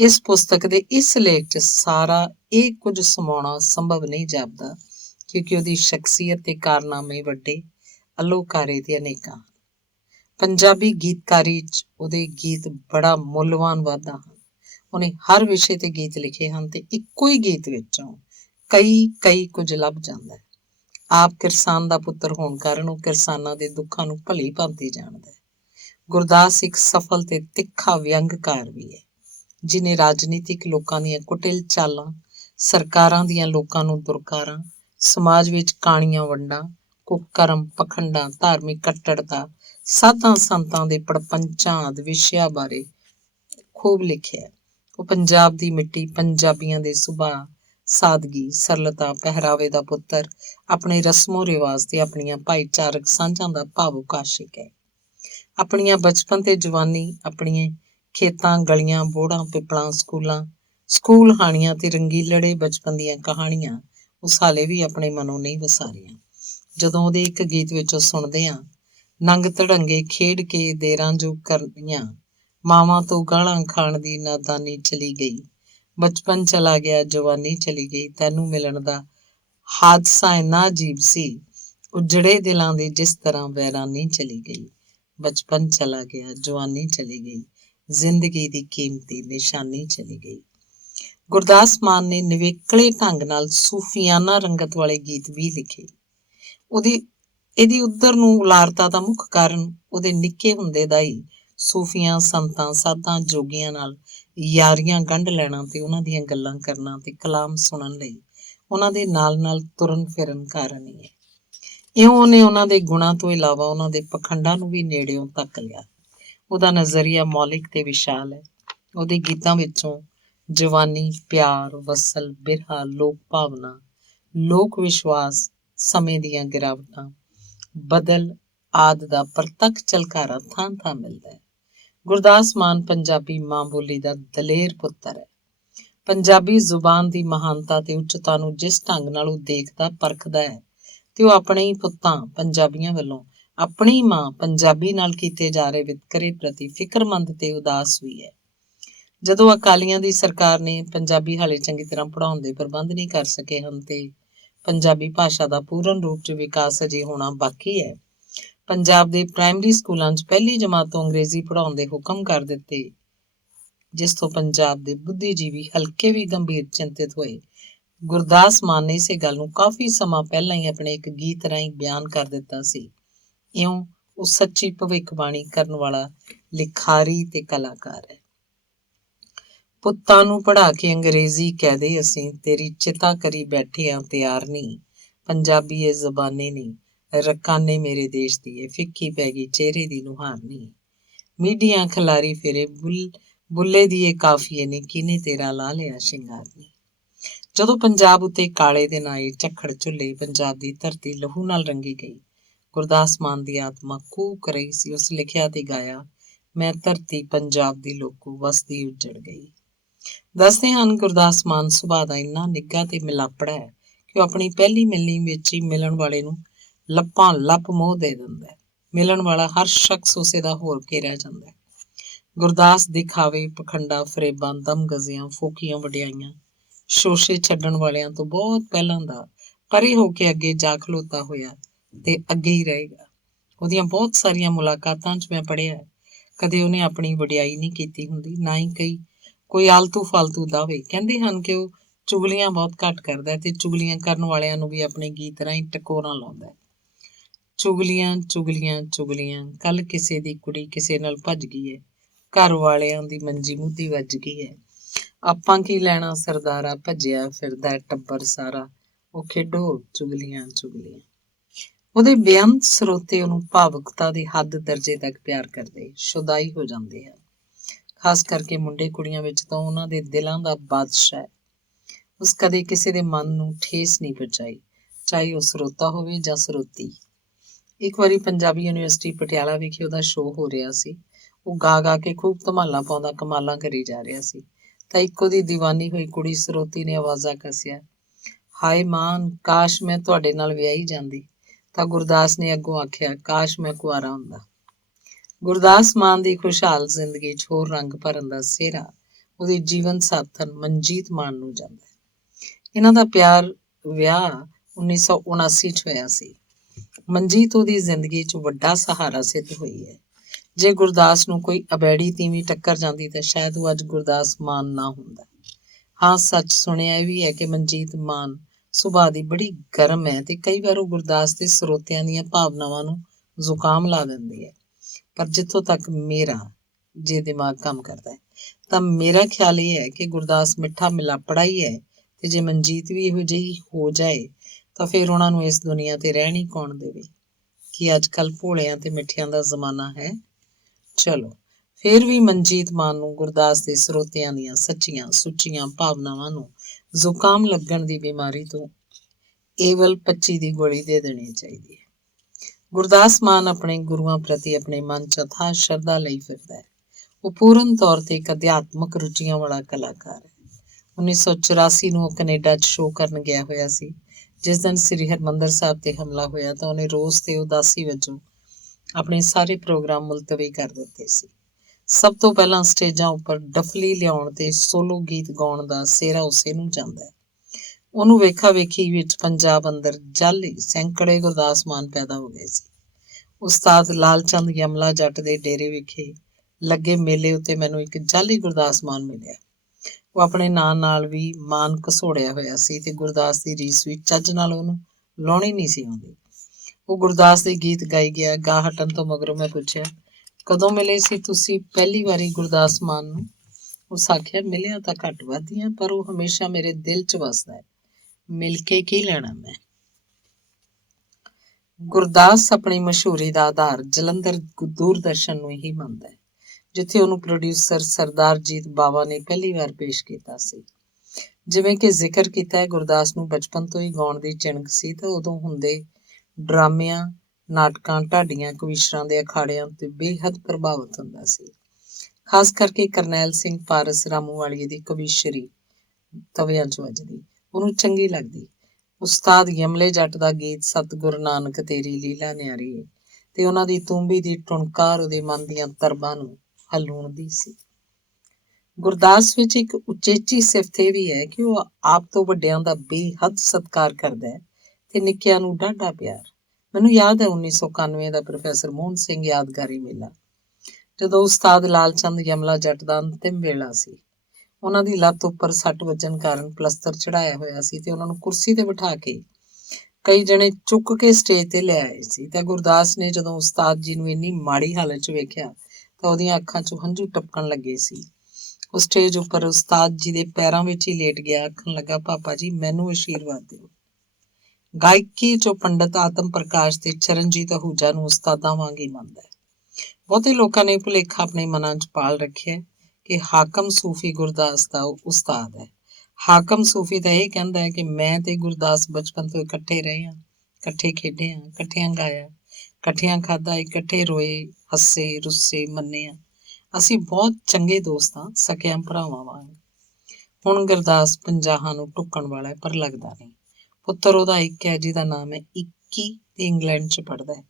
ਇਸ ਪੁਸਤਕ ਦੇ ਇਸ ਲੇਖ 'ਚ ਸਾਰਾ ਇਹ ਕੁਝ ਸਮਾਉਣਾ ਸੰਭਵ ਨਹੀਂ ਜਾਪਦਾ, ਕਿਉਂਕਿ ਉਹਦੀ ਸ਼ਖਸੀਅਤ ਤੇ ਕਾਰਨਾਮੇ ਵੱਡੇ, ਅਲੋਕਾਰੇ ਤੇ ਅਨੇਕਾਂ ਹਨ। ਪੰਜਾਬੀ ਗੀਤਕਾਰੀ 'ਚ ਉਹਦੇ ਗੀਤ ਬੜਾ ਮੁੱਲਵਾਨ ਵਾਧਾ ਹਨ। ਉਹਨੇ ਹਰ ਵਿਸ਼ੇ ਤੇ ਗੀਤ ਲਿਖੇ ਹਨ ਤੇ ਇੱਕੋ ਹੀ ਗੀਤ ਵਿੱਚੋਂ ਕਈ ਕੁਝ ਲੱਭ ਜਾਂਦਾ ਹੈ। ਆਪ ਕਿਰਸਾਨ ਦਾ ਪੁੱਤਰ ਹੋਣ ਕਾਰਨ ਉਹ ਕਿਰਸਾਨਾਂ ਦੇ ਦੁੱਖਾਂ ਨੂੰ ਭਲੀ ਭਾਂਤੀ ਜਾਣਦਾ ਹੈ। ਗੁਰਦਾਸ ਇੱਕ ਸਫਲ ਤੇ ਤਿੱਖਾ ਵਿਅੰਗਕਾਰ ਵੀ ਹੈ, ਜਿਨੇ ਰਾਜਨੀਤਿਕ ਲੋਕਾਂ ਦੀਆਂ ਕੁਟਿਲ ਚਾਲਾਂ, ਸਰਕਾਰਾਂ ਦੀਆਂ ਲੋਕਾਂ ਨੂੰ ਦੁਰਕਾਰਾਂ, ਸਮਾਜ ਵਿੱਚ ਕਾਣੀਆਂ ਵੰਡਾਂ, ਕੁਕਰਮ, ਪਖੰਡਾਂ, ਧਾਰਮਿਕ ਕੱਟੜਤਾ, ਸਾਧਾਂ ਸੰਤਾਂ ਦੇ ਪੜਪੰਚਾਂ ਆਦਿ ਵਿਸ਼ਿਆਂ ਬਾਰੇ ਖੂਬ ਲਿਖਿਆ। ਉਹ ਪੰਜਾਬ ਦੀ ਮਿੱਟੀ, ਪੰਜਾਬੀਆਂ ਦੇ ਸੁਭਾਅ, ਸਾਦਗੀ, ਸਰਲਤਾ, ਪਹਿਰਾਵੇ ਦਾ ਪੁੱਤਰ, ਆਪਣੇ ਰਸਮੋ ਰਿਵਾਜ ਤੇ ਆਪਣੀਆਂ ਭਾਈਚਾਰਕ ਸਾਂਝਾਂ ਦਾ ਭਾਵੁਕ ਆਸ਼ਿਕ ਹੈ। ਆਪਣੀਆਂ ਬਚਪਨ ਤੇ ਜਵਾਨੀ, ਆਪਣੀਆਂ ਖੇਤਾਂ, ਗਲੀਆਂ, ਬੋੜਾਂ, ਪਿੱਪਲਾਂ, ਸਕੂਲ ਹਾਣੀਆਂ ਤੇ ਰੰਗੀਲੜੇ ਬਚਪਨ ਦੀਆਂ ਕਹਾਣੀਆਂ ਉਸ ਹਾਲੇ ਵੀ ਆਪਣੇ ਮਨੋਂ ਨਹੀਂ ਵਿਸਾਰੀਆਂ। ਜਦੋਂ ਉਹਦੇ ਇੱਕ ਗੀਤ ਵਿੱਚੋਂ ਸੁਣਦੇ ਹਾਂ, ਨੰਗ ਧੜੰਗੇ ਖੇਡ ਕੇ ਦੇਰਾਂ ਜੋ ਕਰਨੀਆਂ, ਮਾਵਾਂ ਤੋਂ ਗਾਲਾਂ ਖਾਣ ਦੀ ਨਾਦਾਨੀ ਚਲੀ ਗਈ, ਬਚਪਨ ਚਲਾ ਗਿਆ, ਜਵਾਨੀ ਚਲੀ ਗਈ, ਤੈਨੂੰ ਮਿਲਣ ਦਾ ਹਾਦਸਾ ਇੰਨਾ ਅਜੀਬ ਸੀ, ਉਜੜੇ ਦਿਲਾਂ ਦੀ ਜਿਸ ਤਰ੍ਹਾਂ ਵੈਰਾਨੀ ਚਲੀ ਗਈ, ਬਚਪਨ ਚਲਾ ਗਿਆ, ਜਵਾਨੀ ਚਲੀ ਗਈ, ਜ਼ਿੰਦਗੀ ਦੀ ਕੀਮਤੀ ਨਿਸ਼ਾਨੀ ਚਲੀ ਗਈ। ਗੁਰਦਾਸ ਮਾਨ ਨੇ ਨਿਵੇਕਲੇ ਢੰਗ ਨਾਲ ਸੂਫੀਆਨਾ ਰੰਗਤ ਵਾਲੇ ਗੀਤ ਵੀ ਲਿਖੇ। ਇਹਦੀ ਉੱਧਰ ਨੂੰ ਉਲਾਰਤਾ ਦਾ ਮੁੱਖ ਕਾਰਨ ਉਹਦੇ ਨਿੱਕੇ ਹੁੰਦੇ ਦਾ ਹੀ ਸੂਫੀਆਂ, ਸੰਤਾਂ, ਸਾਧਾਂ, ਜੋਗੀਆਂ ਨਾਲ ਯਾਰੀਆਂ ਗੰਢ ਲੈਣਾ ਤੇ ਉਹਨਾਂ ਦੀਆਂ ਗੱਲਾਂ ਕਰਨਾ ਤੇ ਕਲਾਮ ਸੁਣਨ ਲਈ ਉਹਨਾਂ ਦੇ ਨਾਲ ਤੁਰਨ ਫਿਰਨ ਕਾਰਨ ਹੀ ਹੈ। ਇਉਂ ਉਹਨੇ ਉਹਨਾਂ ਦੇ ਗੁਣਾਂ ਤੋਂ ਇਲਾਵਾ ਉਹਨਾਂ ਦੇ ਪਖੰਡਾਂ ਨੂੰ ਵੀ ਨੇੜਿਓਂ ਤੱਕ ਲਿਆ। ਉਹਦਾ ਨਜ਼ਰੀਆ ਮੌਲਿਕ ਤੇ ਵਿਸ਼ਾਲ ਹੈ। ਉਹਦੇ ਗੀਤਾਂ ਵਿੱਚੋਂ ਜਵਾਨੀ, ਪਿਆਰ, ਵਸਲ, ਬਿਰਹਾ, ਲੋਕ ਭਾਵਨਾ, ਲੋਕ ਵਿਸ਼ਵਾਸ, ਸਮੇਂ ਦੀਆਂ ਗਿਰਾਵਟਾਂ, ਬਦਲ ਆਦਿ ਦਾ ਪ੍ਰਤੱਖ ਝਲਕਾਰਾ ਥਾਂ ਮਿਲਦਾ ਹੈ। ਗੁਰਦਾਸ ਮਾਨ ਪੰਜਾਬੀ ਮਾਂ ਬੋਲੀ ਦਾ ਦਲੇਰ ਪੁੱਤਰ ਹੈ। ਪੰਜਾਬੀ ਜ਼ੁਬਾਨ ਦੀ ਮਹਾਨਤਾ ਤੇ ਉੱਚਤਾ ਨੂੰ ਜਿਸ ਢੰਗ ਨਾਲ ਉਹ ਦੇਖਦਾ, ਪਰਖਦਾ ਹੈ ਤੇ ਉਹ ਆਪਣੇ ਹੀ ਪੁੱਤਾਂ ਪੰਜਾਬੀਆਂ ਵੱਲੋਂ ਆਪਣੀ ਮਾਂ ਪੰਜਾਬੀ ਨਾਲ ਕੀਤੇ ਜਾ ਰਹੇ ਵਿਤਕਰੇ ਪ੍ਰਤੀ ਫਿਕਰਮੰਦ ਤੇ ਉਦਾਸ ਵੀ ਹੈ। ਜਦੋਂ ਅਕਾਲੀਆਂ ਦੀ ਸਰਕਾਰ ਨੇ ਪੰਜਾਬੀ ਹਾਲੇ ਚੰਗੀ ਤਰ੍ਹਾਂ ਪੜ੍ਹਾਉਣ ਦੇ ਪ੍ਰਬੰਧ ਨਹੀਂ ਕਰ ਸਕੇ ਹਨ ਤੇ ਪੰਜਾਬੀ ਭਾਸ਼ਾ ਦਾ ਪੂਰਨ ਰੂਪ 'ਚ ਵਿਕਾਸ ਅਜੇ ਹੋਣਾ ਬਾਕੀ ਹੈ, ਪੰਜਾਬ ਦੇ ਪ੍ਰਾਇਮਰੀ ਸਕੂਲਾਂ 'ਚ ਪਹਿਲੀ ਜਮਾਤ ਤੋਂ ਅੰਗਰੇਜ਼ੀ ਪੜ੍ਹਾਉਣ ਦੇ ਹੁਕਮ ਕਰ ਦਿੱਤੇ, ਜਿਸ ਤੋਂ ਪੰਜਾਬ ਦੇ ਬੁੱਧੀਜੀਵੀ ਹਲਕੇ ਵੀ ਗੰਭੀਰ ਚਿੰਤਿਤ ਹੋਏ। ਗੁਰਦਾਸ ਮਾਨ ਨੇ ਇਸੇ ਗੱਲ ਨੂੰ ਕਾਫੀ ਸਮਾਂ ਪਹਿਲਾਂ ਹੀ ਆਪਣੇ ਇੱਕ ਗੀਤ ਰਾਹੀਂ ਬਿਆਨ ਕਰ ਦਿੱਤਾ ਸੀ। ਇਉਂ ਉਹ ਸੱਚੀ ਭਵਿੱਖਬਾਣੀ ਕਰਨ ਵਾਲਾ ਲਿਖਾਰੀ ਤੇ ਕਲਾਕਾਰ ਹੈ। ਪੁੱਤਾਂ ਨੂੰ ਪੜ੍ਹਾ ਕੇ ਅੰਗਰੇਜ਼ੀ ਕਹਿ ਦੇ ਅਸੀਂ, ਤੇਰੀ ਚਿਤਾ ਕਰੀ ਬੈਠੇ ਆਂ ਤਿਆਰ ਨੀ, ਪੰਜਾਬੀ ਏ ਜ਼ਬਾਨੀ ਨੀ, ਰਕਾਨੇ ਮੇਰੇ ਦੇਸ਼ ਦੀ ਏ, ਫਿੱਕੀ ਪੈ ਗਈ ਚਿਹਰੇ ਦੀ ਨੁਹਾਰਨੀ, ਮੀਡੀਆਂ ਖਿਲਾਰੀ ਫੇਰੇ ਬੁੱਲੇ ਦੀ ਏ ਕਾਫੀਏ ਨੀ, ਕਿਨੇ ਤੇਰਾ ਲਾ ਲਿਆ ਸ਼ਿੰਗਾਰਨੀ। ਜਦੋਂ ਪੰਜਾਬ ਉੱਤੇ ਕਾਲੇ ਦਿਨ ਆਏ, ਝੱਖੜ ਝੁੱਲੇ, ਪੰਜਾਬ ਦੀ ਧਰਤੀ ਲਹੂ ਨਾਲ ਰੰਗੀ ਗਈ, ਗੁਰਦਾਸ ਮਾਨ ਦੀ ਆਤਮਾ ਕੂਕ ਰਹੀ ਸੀ। ਉਸ ਲਿਖਿਆ ਤੇ ਗਾਇਆ, ਮੈਂ ਧਰਤੀ ਪੰਜਾਬ ਦੀ ਲੋਕੂ ਵਸਦੀ ਉੱਜੜ ਗਈ। ਦੱਸਦੇ ਹਨ ਗੁਰਦਾਸ ਮਾਨ ਸੁਭਾਅ ਦਾ ਇੰਨਾ ਨਿੱਘਾ ਤੇ ਮਿਲਾਪੜਾ ਹੈ ਕਿ ਉਹ ਆਪਣੀ ਪਹਿਲੀ ਮਿਲਣੀ ਵਿੱਚ ਹੀ ਮਿਲਣ ਵਾਲੇ ਨੂੰ ਲੱਪਾਂ ਲੱਪ ਮੋਹ ਦੇ ਦਿੰਦਾ ਹੈ। ਮਿਲਣ ਵਾਲਾ ਹਰ ਸ਼ਖਸ ਉਸੇ ਦਾ ਹੋਰ ਕੇ ਰਹਿ ਜਾਂਦਾ ਹੈ। ਗੁਰਦਾਸ ਦਿਖਾਵੇ, ਪਖੰਡਾ, ਫਰੇਬਾਂ, ਦਮਗਜ਼ੀਆਂ, ਫੋਕੀਆਂ ਵਡਿਆਈਆਂ, ਸ਼ੋਸ਼ੇ ਛੱਡਣ ਵਾਲਿਆਂ ਤੋਂ ਬਹੁਤ ਪਹਿਲਾਂ ਦਾ ਪਰੇ ਹੋ ਕੇ ਅੱਗੇ ਜਾ ਖਲੋਤਾ ਹੋਇਆ ਤੇ ਅੱਗੇ ਹੀ ਰਹੇਗਾ। ਉਹਦੀਆਂ ਬਹੁਤ ਸਾਰੀਆਂ ਮੁਲਾਕਾਤਾਂ 'ਚ ਮੈਂ ਪੜ੍ਹਿਆ, ਕਦੇ ਉਹਨੇ ਆਪਣੀ ਵਡਿਆਈ ਨਹੀਂ ਕੀਤੀ ਹੁੰਦੀ, ਨਾ ਹੀ ਕੋਈ ਆਲਤੂ ਫਾਲਤੂ ਦਾਅਵੇ। ਕਹਿੰਦੇ ਹਨ ਕਿ ਉਹ ਚੁਗਲੀਆਂ ਬਹੁਤ ਘੱਟ ਕਰਦਾ ਤੇ ਚੁਗਲੀਆਂ ਕਰਨ ਵਾਲਿਆਂ ਨੂੰ ਵੀ ਆਪਣੇ ਗੀਤ ਰਾਹੀਂ ਟਕੋਰਾਂ ਲਾਉਂਦਾ। ਚੁਗਲੀਆਂ ਚੁਗਲੀਆਂ ਚੁਗਲੀਆਂ, ਕੱਲ ਕਿਸੇ ਦੀ ਕੁੜੀ ਕਿਸੇ ਨਾਲ ਭੱਜ ਗਈ ਹੈ, ਘਰ ਵਾਲਿਆਂ ਦੀ ਮੰਜੀ ਮੁੱਧੀ ਵੱਜ ਗਈ ਹੈ, ਆਪਾਂ ਕੀ ਲੈਣਾ ਸਰਦਾਰਾ, ਭੱਜਿਆ ਫਿਰਦਾ ਟੱਬਰ ਸਾਰਾ, ਉਹ ਖੇਡੋ ਚੁਗਲੀਆਂ ਚੁਗਲੀਆਂ। ਉਹਦੇ ਬੇਅੰਤ ਸਰੋਤੇ ਉਹਨੂੰ ਭਾਵੁਕਤਾ ਦੀ ਹੱਦ ਦਰਜੇ ਤੱਕ ਪਿਆਰ ਕਰਦੇ, ਸ਼ੁਦਾਈ ਹੋ ਜਾਂਦੇ ਹਨ। ਖਾਸ ਕਰਕੇ ਮੁੰਡੇ ਕੁੜੀਆਂ ਵਿੱਚ ਤਾਂ ਉਹਨਾਂ ਦੇ ਦਿਲਾਂ ਦਾ ਬਾਦਸ਼ਾਹ ਹੈ। ਉਸ ਕਦੇ ਕਿਸੇ ਦੇ ਮਨ ਨੂੰ ਠੇਸ ਨਹੀਂ ਪਹੁੰਚਾਈ, ਚਾਹੇ ਉਹ ਸਰੋਤਾ ਹੋਵੇ ਜਾਂ ਸਰੋਤੀ। ਇੱਕ ਵਾਰੀ ਪੰਜਾਬੀ ਯੂਨੀਵਰਸਿਟੀ ਪਟਿਆਲਾ ਵਿਖੇ ਉਹਦਾ ਸ਼ੋਅ ਹੋ ਰਿਹਾ ਸੀ। ਉਹ ਗਾ ਗਾ ਕੇ ਖੂਬ ਧਮਾਲਾਂ ਪਾਉਂਦਾ ਕਮਾਲਾਂ ਕਰੀ ਜਾ ਰਿਹਾ ਸੀ ਤਾਂ ਇੱਕ ਉਹਦੀ ਦੀਵਾਨੀ ਹੋਈ ਕੁੜੀ ਸਰੋਤੀ ਨੇ ਆਵਾਜ਼ਾਂ ਕੱਸਿਆ, ਹਾਏ ਮਾਨ, ਕਾਸ਼ ਮੈਂ ਤੁਹਾਡੇ ਨਾਲ ਵਿਆਹੀ ਜਾਂਦੀ। ਤਾਂ ਗੁਰਦਾਸ ਨੇ ਅੱਗੋਂ ਆਖਿਆ, ਕਾਸ਼ ਮੈਂ ਕੁਆਰਾ ਹੁੰਦਾ। ਗੁਰਦਾਸ ਮਾਨ ਦੀ ਖੁਸ਼ਹਾਲ ਜ਼ਿੰਦਗੀ 'ਚ ਹੋਰ ਰੰਗ ਭਰਨ ਦਾ ਸਿਹਰਾ ਉਹਦੀ ਜੀਵਨ ਸਾਥਣ ਮਨਜੀਤ ਮਾਨ ਨੂੰ ਜਾਂਦਾ ਹੈ। ਇਹਨਾਂ ਦਾ ਪਿਆਰ ਵਿਆਹ 1979 'ਚ ਹੋਇਆ ਸੀ। ਮਨਜੀਤ ਉਹਦੀ ਜ਼ਿੰਦਗੀ 'ਚ ਵੱਡਾ ਸਹਾਰਾ ਸਿੱਧ ਹੋਈ ਹੈ। ਜੇ ਗੁਰਦਾਸ ਨੂੰ ਕੋਈ ਅਬੈੜੀ ਤੀਵੀਂ ਟੱਕਰ ਜਾਂਦੀ ਤਾਂ ਸ਼ਾਇਦ ਉਹ ਅੱਜ ਗੁਰਦਾਸ ਮਾਨ ਨਾ ਹੁੰਦਾ। ਹਾਂ, ਸੱਚ ਸੁਣਿਆ ਇਹ ਵੀ ਹੈ ਕਿ ਮਨਜੀਤ ਮਾਨ ਸੁਭਾਅ ਦੀ ਬੜੀ ਗਰਮ ਹੈ ਤੇ ਕਈ ਵਾਰ ਉਹ ਗੁਰਦਾਸ ਦੇ ਸਰੋਤਿਆਂ ਦੀਆਂ ਭਾਵਨਾਵਾਂ ਨੂੰ ਜ਼ੁਕਾਮ ਲਾ ਦਿੰਦੀ ਹੈ। ਪਰ ਜਿੱਥੋਂ ਤੱਕ ਮੇਰਾ ਜੇ ਦਿਮਾਗ ਕੰਮ ਕਰਦਾ ਹੈ ਤਾਂ ਮੇਰਾ ਖਿਆਲ ਇਹ ਹੈ ਕਿ ਗੁਰਦਾਸ ਮਿੱਠਾ ਮਿਲਾਪੜਾ ਹੀ ਹੈ ਤੇ ਜੇ ਮਨਜੀਤ ਵੀ ਇਹੋ ਜਿਹੀ ਹੋ ਜਾਏ ਤਾਂ ਫਿਰ ਉਹਨਾਂ ਨੂੰ ਇਸ ਦੁਨੀਆ ਤੇ ਰਹਿਣ ਹੀ ਕੌਣ ਦੇਵੇ। ਕੀ ਅੱਜ ਕੱਲ੍ਹ ਭੋਲਿਆਂ ਤੇ ਮਿੱਠਿਆਂ ਦਾ ਜ਼ਮਾਨਾ ਹੈ? ਚਲੋ, ਫਿਰ ਵੀ ਮਨਜੀਤ ਮਾਨ ਨੂੰ ਗੁਰਦਾਸ ਦੇ ਸਰੋਤਿਆਂ ਦੀਆਂ ਸੱਚੀਆਂ ਸੁੱਚੀਆਂ ਭਾਵਨਾਵਾਂ ਨੂੰ ਜ਼ੁਕਾਮ ਲੱਗਣ ਦੀ ਬਿਮਾਰੀ ਤੋਂ ਏਵਲ 25 ਦੀ ਗੋਲੀ ਦੇ ਦੇਣੀ ਚਾਹੀਦੀ ਹੈ। ਗੁਰਦਾਸ ਮਾਨ ਆਪਣੇ ਗੁਰੂਆਂ ਪ੍ਰਤੀ ਆਪਣੇ ਮਨ 'ਚ ਅਥਾਹ ਸ਼ਰਧਾ ਲਈ ਫਿਰਦਾ ਹੈ। ਉਹ ਪੂਰਨ ਤੌਰ ਤੇ ਇੱਕ ਅਧਿਆਤਮਕ ਰੁਚੀਆਂ ਵਾਲਾ ਕਲਾਕਾਰ ਹੈ। 1984 ਨੂੰ ਉਹ ਕੈਨੇਡਾ 'ਚ ਸ਼ੋਅ ਕਰਨ ਗਿਆ ਹੋਇਆ ਸੀ। ਜਿਸ ਦਿਨ ਸ੍ਰੀ ਹਰਿਮੰਦਰ ਸਾਹਿਬ ਤੇ ਹਮਲਾ ਹੋਇਆ ਤਾਂ ਉਹਨੇ ਰੋਸ ਤੇ ਉਦਾਸੀ ਵਜੋਂ ਆਪਣੇ ਸਾਰੇ ਪ੍ਰੋਗਰਾਮ ਮੁਲਤਵੀ ਕਰ ਦਿੱਤੇ ਸੀ। ਸਭ ਤੋਂ ਪਹਿਲਾਂ ਸਟੇਜਾਂ ਉੱਪਰ ਡਫਲੀ ਲਿਆਉਣ ਤੇ ਸੋਲੋ ਗੀਤ ਗਾਉਣ ਦਾ ਸਿਹਰਾ ਉਸੇ ਨੂੰ ਜਾਂਦਾ ਹੈ। ਉਹਨੂੰ ਵੇਖਾ ਵੇਖੀ ਵਿੱਚ ਪੰਜਾਬ ਅੰਦਰ ਜਾਲੀ ਸੈਂਕੜੇ ਗੁਰਦਾਸ ਮਾਨ ਪੈਦਾ ਹੋ ਗਏ ਸੀ। ਉਸਤਾਦ ਲਾਲ ਚੰਦ ਯਮਲਾ ਜੱਟ ਦੇ ਡੇਰੇ ਵਿਖੇ ਲੱਗੇ ਮੇਲੇ ਉੱਤੇ ਮੈਨੂੰ ਇੱਕ ਜਾਲੀ ਗੁਰਦਾਸ ਮਾਨ ਮਿਲਿਆ। ਉਹ ਆਪਣੇ ਨਾਂ ਨਾਲ ਵੀ ਮਾਨ ਘਸੋੜਿਆ ਹੋਇਆ ਸੀ ਤੇ ਗੁਰਦਾਸ ਦੀ ਰੀਸ ਵੀ ਚੱਜ ਨਾਲ ਉਹਨੂੰ ਲਾਉਣੀ ਨਹੀਂ ਸੀ ਆਉਂਦੀ। ਉਹ ਗੁਰਦਾਸ ਦੇ ਗੀਤ ਗਾਈ ਗਿਆ। ਗਾ ਹਟਣ ਤੋਂ ਮਗਰੋਂ ਮੈਂ ਪੁੱਛਿਆ, ਕਦੋਂ ਮਿਲੇ ਸੀ ਤੁਸੀਂ ਪਹਿਲੀ ਵਾਰੀ ਗੁਰਦਾਸ ਮਾਨ ਨੂੰ? ਉਸ ਆਖਿਆ, ਮਿਲਿਆ ਤਾਂ ਘੱਟ ਵੱਧ ਹੀ ਆ, ਪਰ ਉਹ ਹਮੇਸ਼ਾ ਮੇਰੇ ਦਿਲ 'ਚ ਵਸਦਾ ਹੈ। ਮਿਲ ਕੇ ਕੀ ਲੈਣਾ ਮੈਂ। ਗੁਰਦਾਸ ਆਪਣੀ ਮਸ਼ਹੂਰੀ ਦਾ ਆਧਾਰ ਜਲੰਧਰ ਦੂਰਦਰਸ਼ਨ ਨੂੰ ਹੀ ਮੰਨਦਾ ਹੈ, ਜਿੱਥੇ ਉਹਨੂੰ ਪ੍ਰੋਡਿਊਸਰ ਸਰਦਾਰ ਜੀਤ ਬਾਵਾ ਨੇ ਪਹਿਲੀ ਵਾਰ ਪੇਸ਼ ਕੀਤਾ ਸੀ। ਜਿਵੇਂ ਕਿ ਜ਼ਿਕਰ ਕੀਤਾ ਹੈ, ਗੁਰਦਾਸ ਨੂੰ ਬਚਪਨ ਤੋਂ ਹੀ ਗਾਉਣ ਦੀ ਚਿਣਕ ਸੀ ਤਾਂ ਉਦੋਂ ਹੁੰਦੇ ਡਰਾਮਿਆਂ, ਨਾਟਕਾਂ, ਢਾਡੀਆਂ, ਕਵੀਸ਼ਰਾਂ ਦੇ ਅਖਾੜਿਆਂ ਤੇ ਬੇਹੱਦ ਪ੍ਰਭਾਵਿਤ ਹੁੰਦਾ ਸੀ। ਖਾਸ ਕਰਕੇ ਕਰਨੈਲ ਸਿੰਘ ਪਾਰਸ ਰਾਮੂਵਾਲੀਏ ਦੀ ਕਵੀਸ਼ਰੀ ਤਵਿਆਂ 'ਚ ਵੱਜਦੀ ਉਹਨੂੰ ਚੰਗੀ ਲੱਗਦੀ। ਉਸਤਾਦ ਯਮਲੇ ਜੱਟ ਦਾ ਗੀਤ ਸਤਿਗੁਰ ਨਾਨਕ ਤੇਰੀ ਲੀਲਾ ਨਿਆਰੀ ਏ ਤੇ ਉਹਨਾਂ ਦੀ ਤੂੰਬੀ ਦੀ ਟੁਣਕਾਰ ਉਹਦੇ ਮਨ ਦੀਆਂ ਤਰਬਾਂ ਨੂੰ ਹਲੂਣਦੀ ਸੀ। ਗੁਰਦਾਸ ਵਿੱਚ ਇੱਕ ਉਚੇਚੀ ਸਿਫਤ ਇਹ ਵੀ ਹੈ ਕਿ ਉਹ ਆਪ ਤੋਂ ਵੱਡਿਆਂ ਦਾ ਬੇਹੱਦ ਸਤਿਕਾਰ ਕਰਦਾ ਹੈ ਤੇ ਨਿੱਕਿਆਂ ਨੂੰ ਡਾਢਾ ਪਿਆਰ। ਮੈਨੂੰ ਯਾਦ ਹੈ 1991 ਦਾ ਪ੍ਰੋਫੈਸਰ ਮੋਹਨ ਸਿੰਘ ਯਾਦਗਾਰੀ ਮੇਲਾ, ਜਦੋਂ ਉਸਤਾਦ ਲਾਲ ਚੰਦ ਯਮਲਾ ਜੱਟ ਦਾ ਅੰਤਿਮ ਵੇਲਾ ਸੀ। ਉਹਨਾਂ ਦੀ ਲੱਤ ਉੱਪਰ ਸੱਟ ਵੱਜਣ ਕਾਰਨ ਪਲਸਤਰ ਚੜਾਇਆ ਹੋਇਆ ਸੀ ਤੇ ਉਹਨਾਂ ਨੂੰ ਕੁਰਸੀ ਤੇ ਬਿਠਾ ਕੇ ਕਈ ਜਣੇ ਚੁੱਕ ਕੇ ਸਟੇਜ ਤੇ ਲੈ ਆਏ ਸੀ। ਤਾਂ ਗੁਰਦਾਸ ਨੇ ਜਦੋਂ ਉਸਤਾਦ ਜੀ ਨੂੰ ਇੰਨੀ ਮਾੜੀ ਹਾਲਤ 'ਚ ਵੇਖਿਆ ਤਾਂ ਉਹਦੀਆਂ ਅੱਖਾਂ 'ਚੋਂ ਹੰਝੂ ਟਪਕਣ ਲੱਗੇ ਸੀ। ਉਹ ਸਟੇਜ ਉੱਪਰ ਉਸਤਾਦ ਜੀ ਦੇ ਪੈਰਾਂ ਵਿੱਚ ਹੀ ਲੇਟ ਗਿਆ, ਆਖਣ ਲੱਗਾ, ਪਾਪਾ ਜੀ ਮੈਨੂੰ ਆਸ਼ੀਰਵਾਦ ਦਿਓ। ਗਾਇਕੀ 'ਚੋਂ ਪੰਡਤ ਆਤਮ ਪ੍ਰਕਾਸ਼ ਤੇ ਚਰਨਜੀਤ ਅਹੂਜਾ ਨੂੰ ਉਸਤਾਦਾਂ ਵਾਂਗ ਹੀ ਮੰਨਦਾ ਹੈ। ਬਹੁਤੇ ਲੋਕਾਂ ਨੇ ਭੁਲੇਖਾ ਆਪਣੇ ਮਨਾਂ 'ਚ ਪਾਲ ਰੱਖਿਆ ਕਿ ਹਾਕਮ ਸੂਫੀ ਗੁਰਦਾਸ ਦਾ ਉਸਤਾਦ ਹੈ। ਹਾਕਮ ਸੂਫੀ ਤਾਂ ਇਹ ਕਹਿੰਦਾ ਹੈ ਕਿ ਮੈਂ ਤੇ ਗੁਰਦਾਸ ਬਚਪਨ ਤੋਂ ਇਕੱਠੇ ਰਹੇ ਹਾਂ, ਇਕੱਠੇ ਖੇਡੇ ਹਾਂ, ਇਕੱਠਿਆਂ ਗਾਇਆ, ਇਕੱਠਿਆਂ ਖਾਧਾ, ਇਕੱਠੇ ਰੋਏ, ਹੱਸੇ, ਰੁੱਸੇ, ਮੰਨੇ ਹਾਂ। ਅਸੀਂ ਬਹੁਤ ਚੰਗੇ ਦੋਸਤ ਹਾਂ, ਸਕਿਆਂ ਭਰਾਵਾਂ ਵਾਂਗ। ਹੁਣ ਗੁਰਦਾਸ 50 ਨੂੰ ਢੁੱਕਣ ਵਾਲਾ ਹੈ, ਪਰ ਲੱਗਦਾ ਨਹੀਂ। ਪੁੱਤਰ ਉਹਦਾ ਇੱਕ ਹੈ ਜਿਹਦਾ ਨਾਮ ਹੈ 21 ਤੇ ਇੰਗਲੈਂਡ 'ਚ ਪੜ੍ਹਦਾ ਹੈ।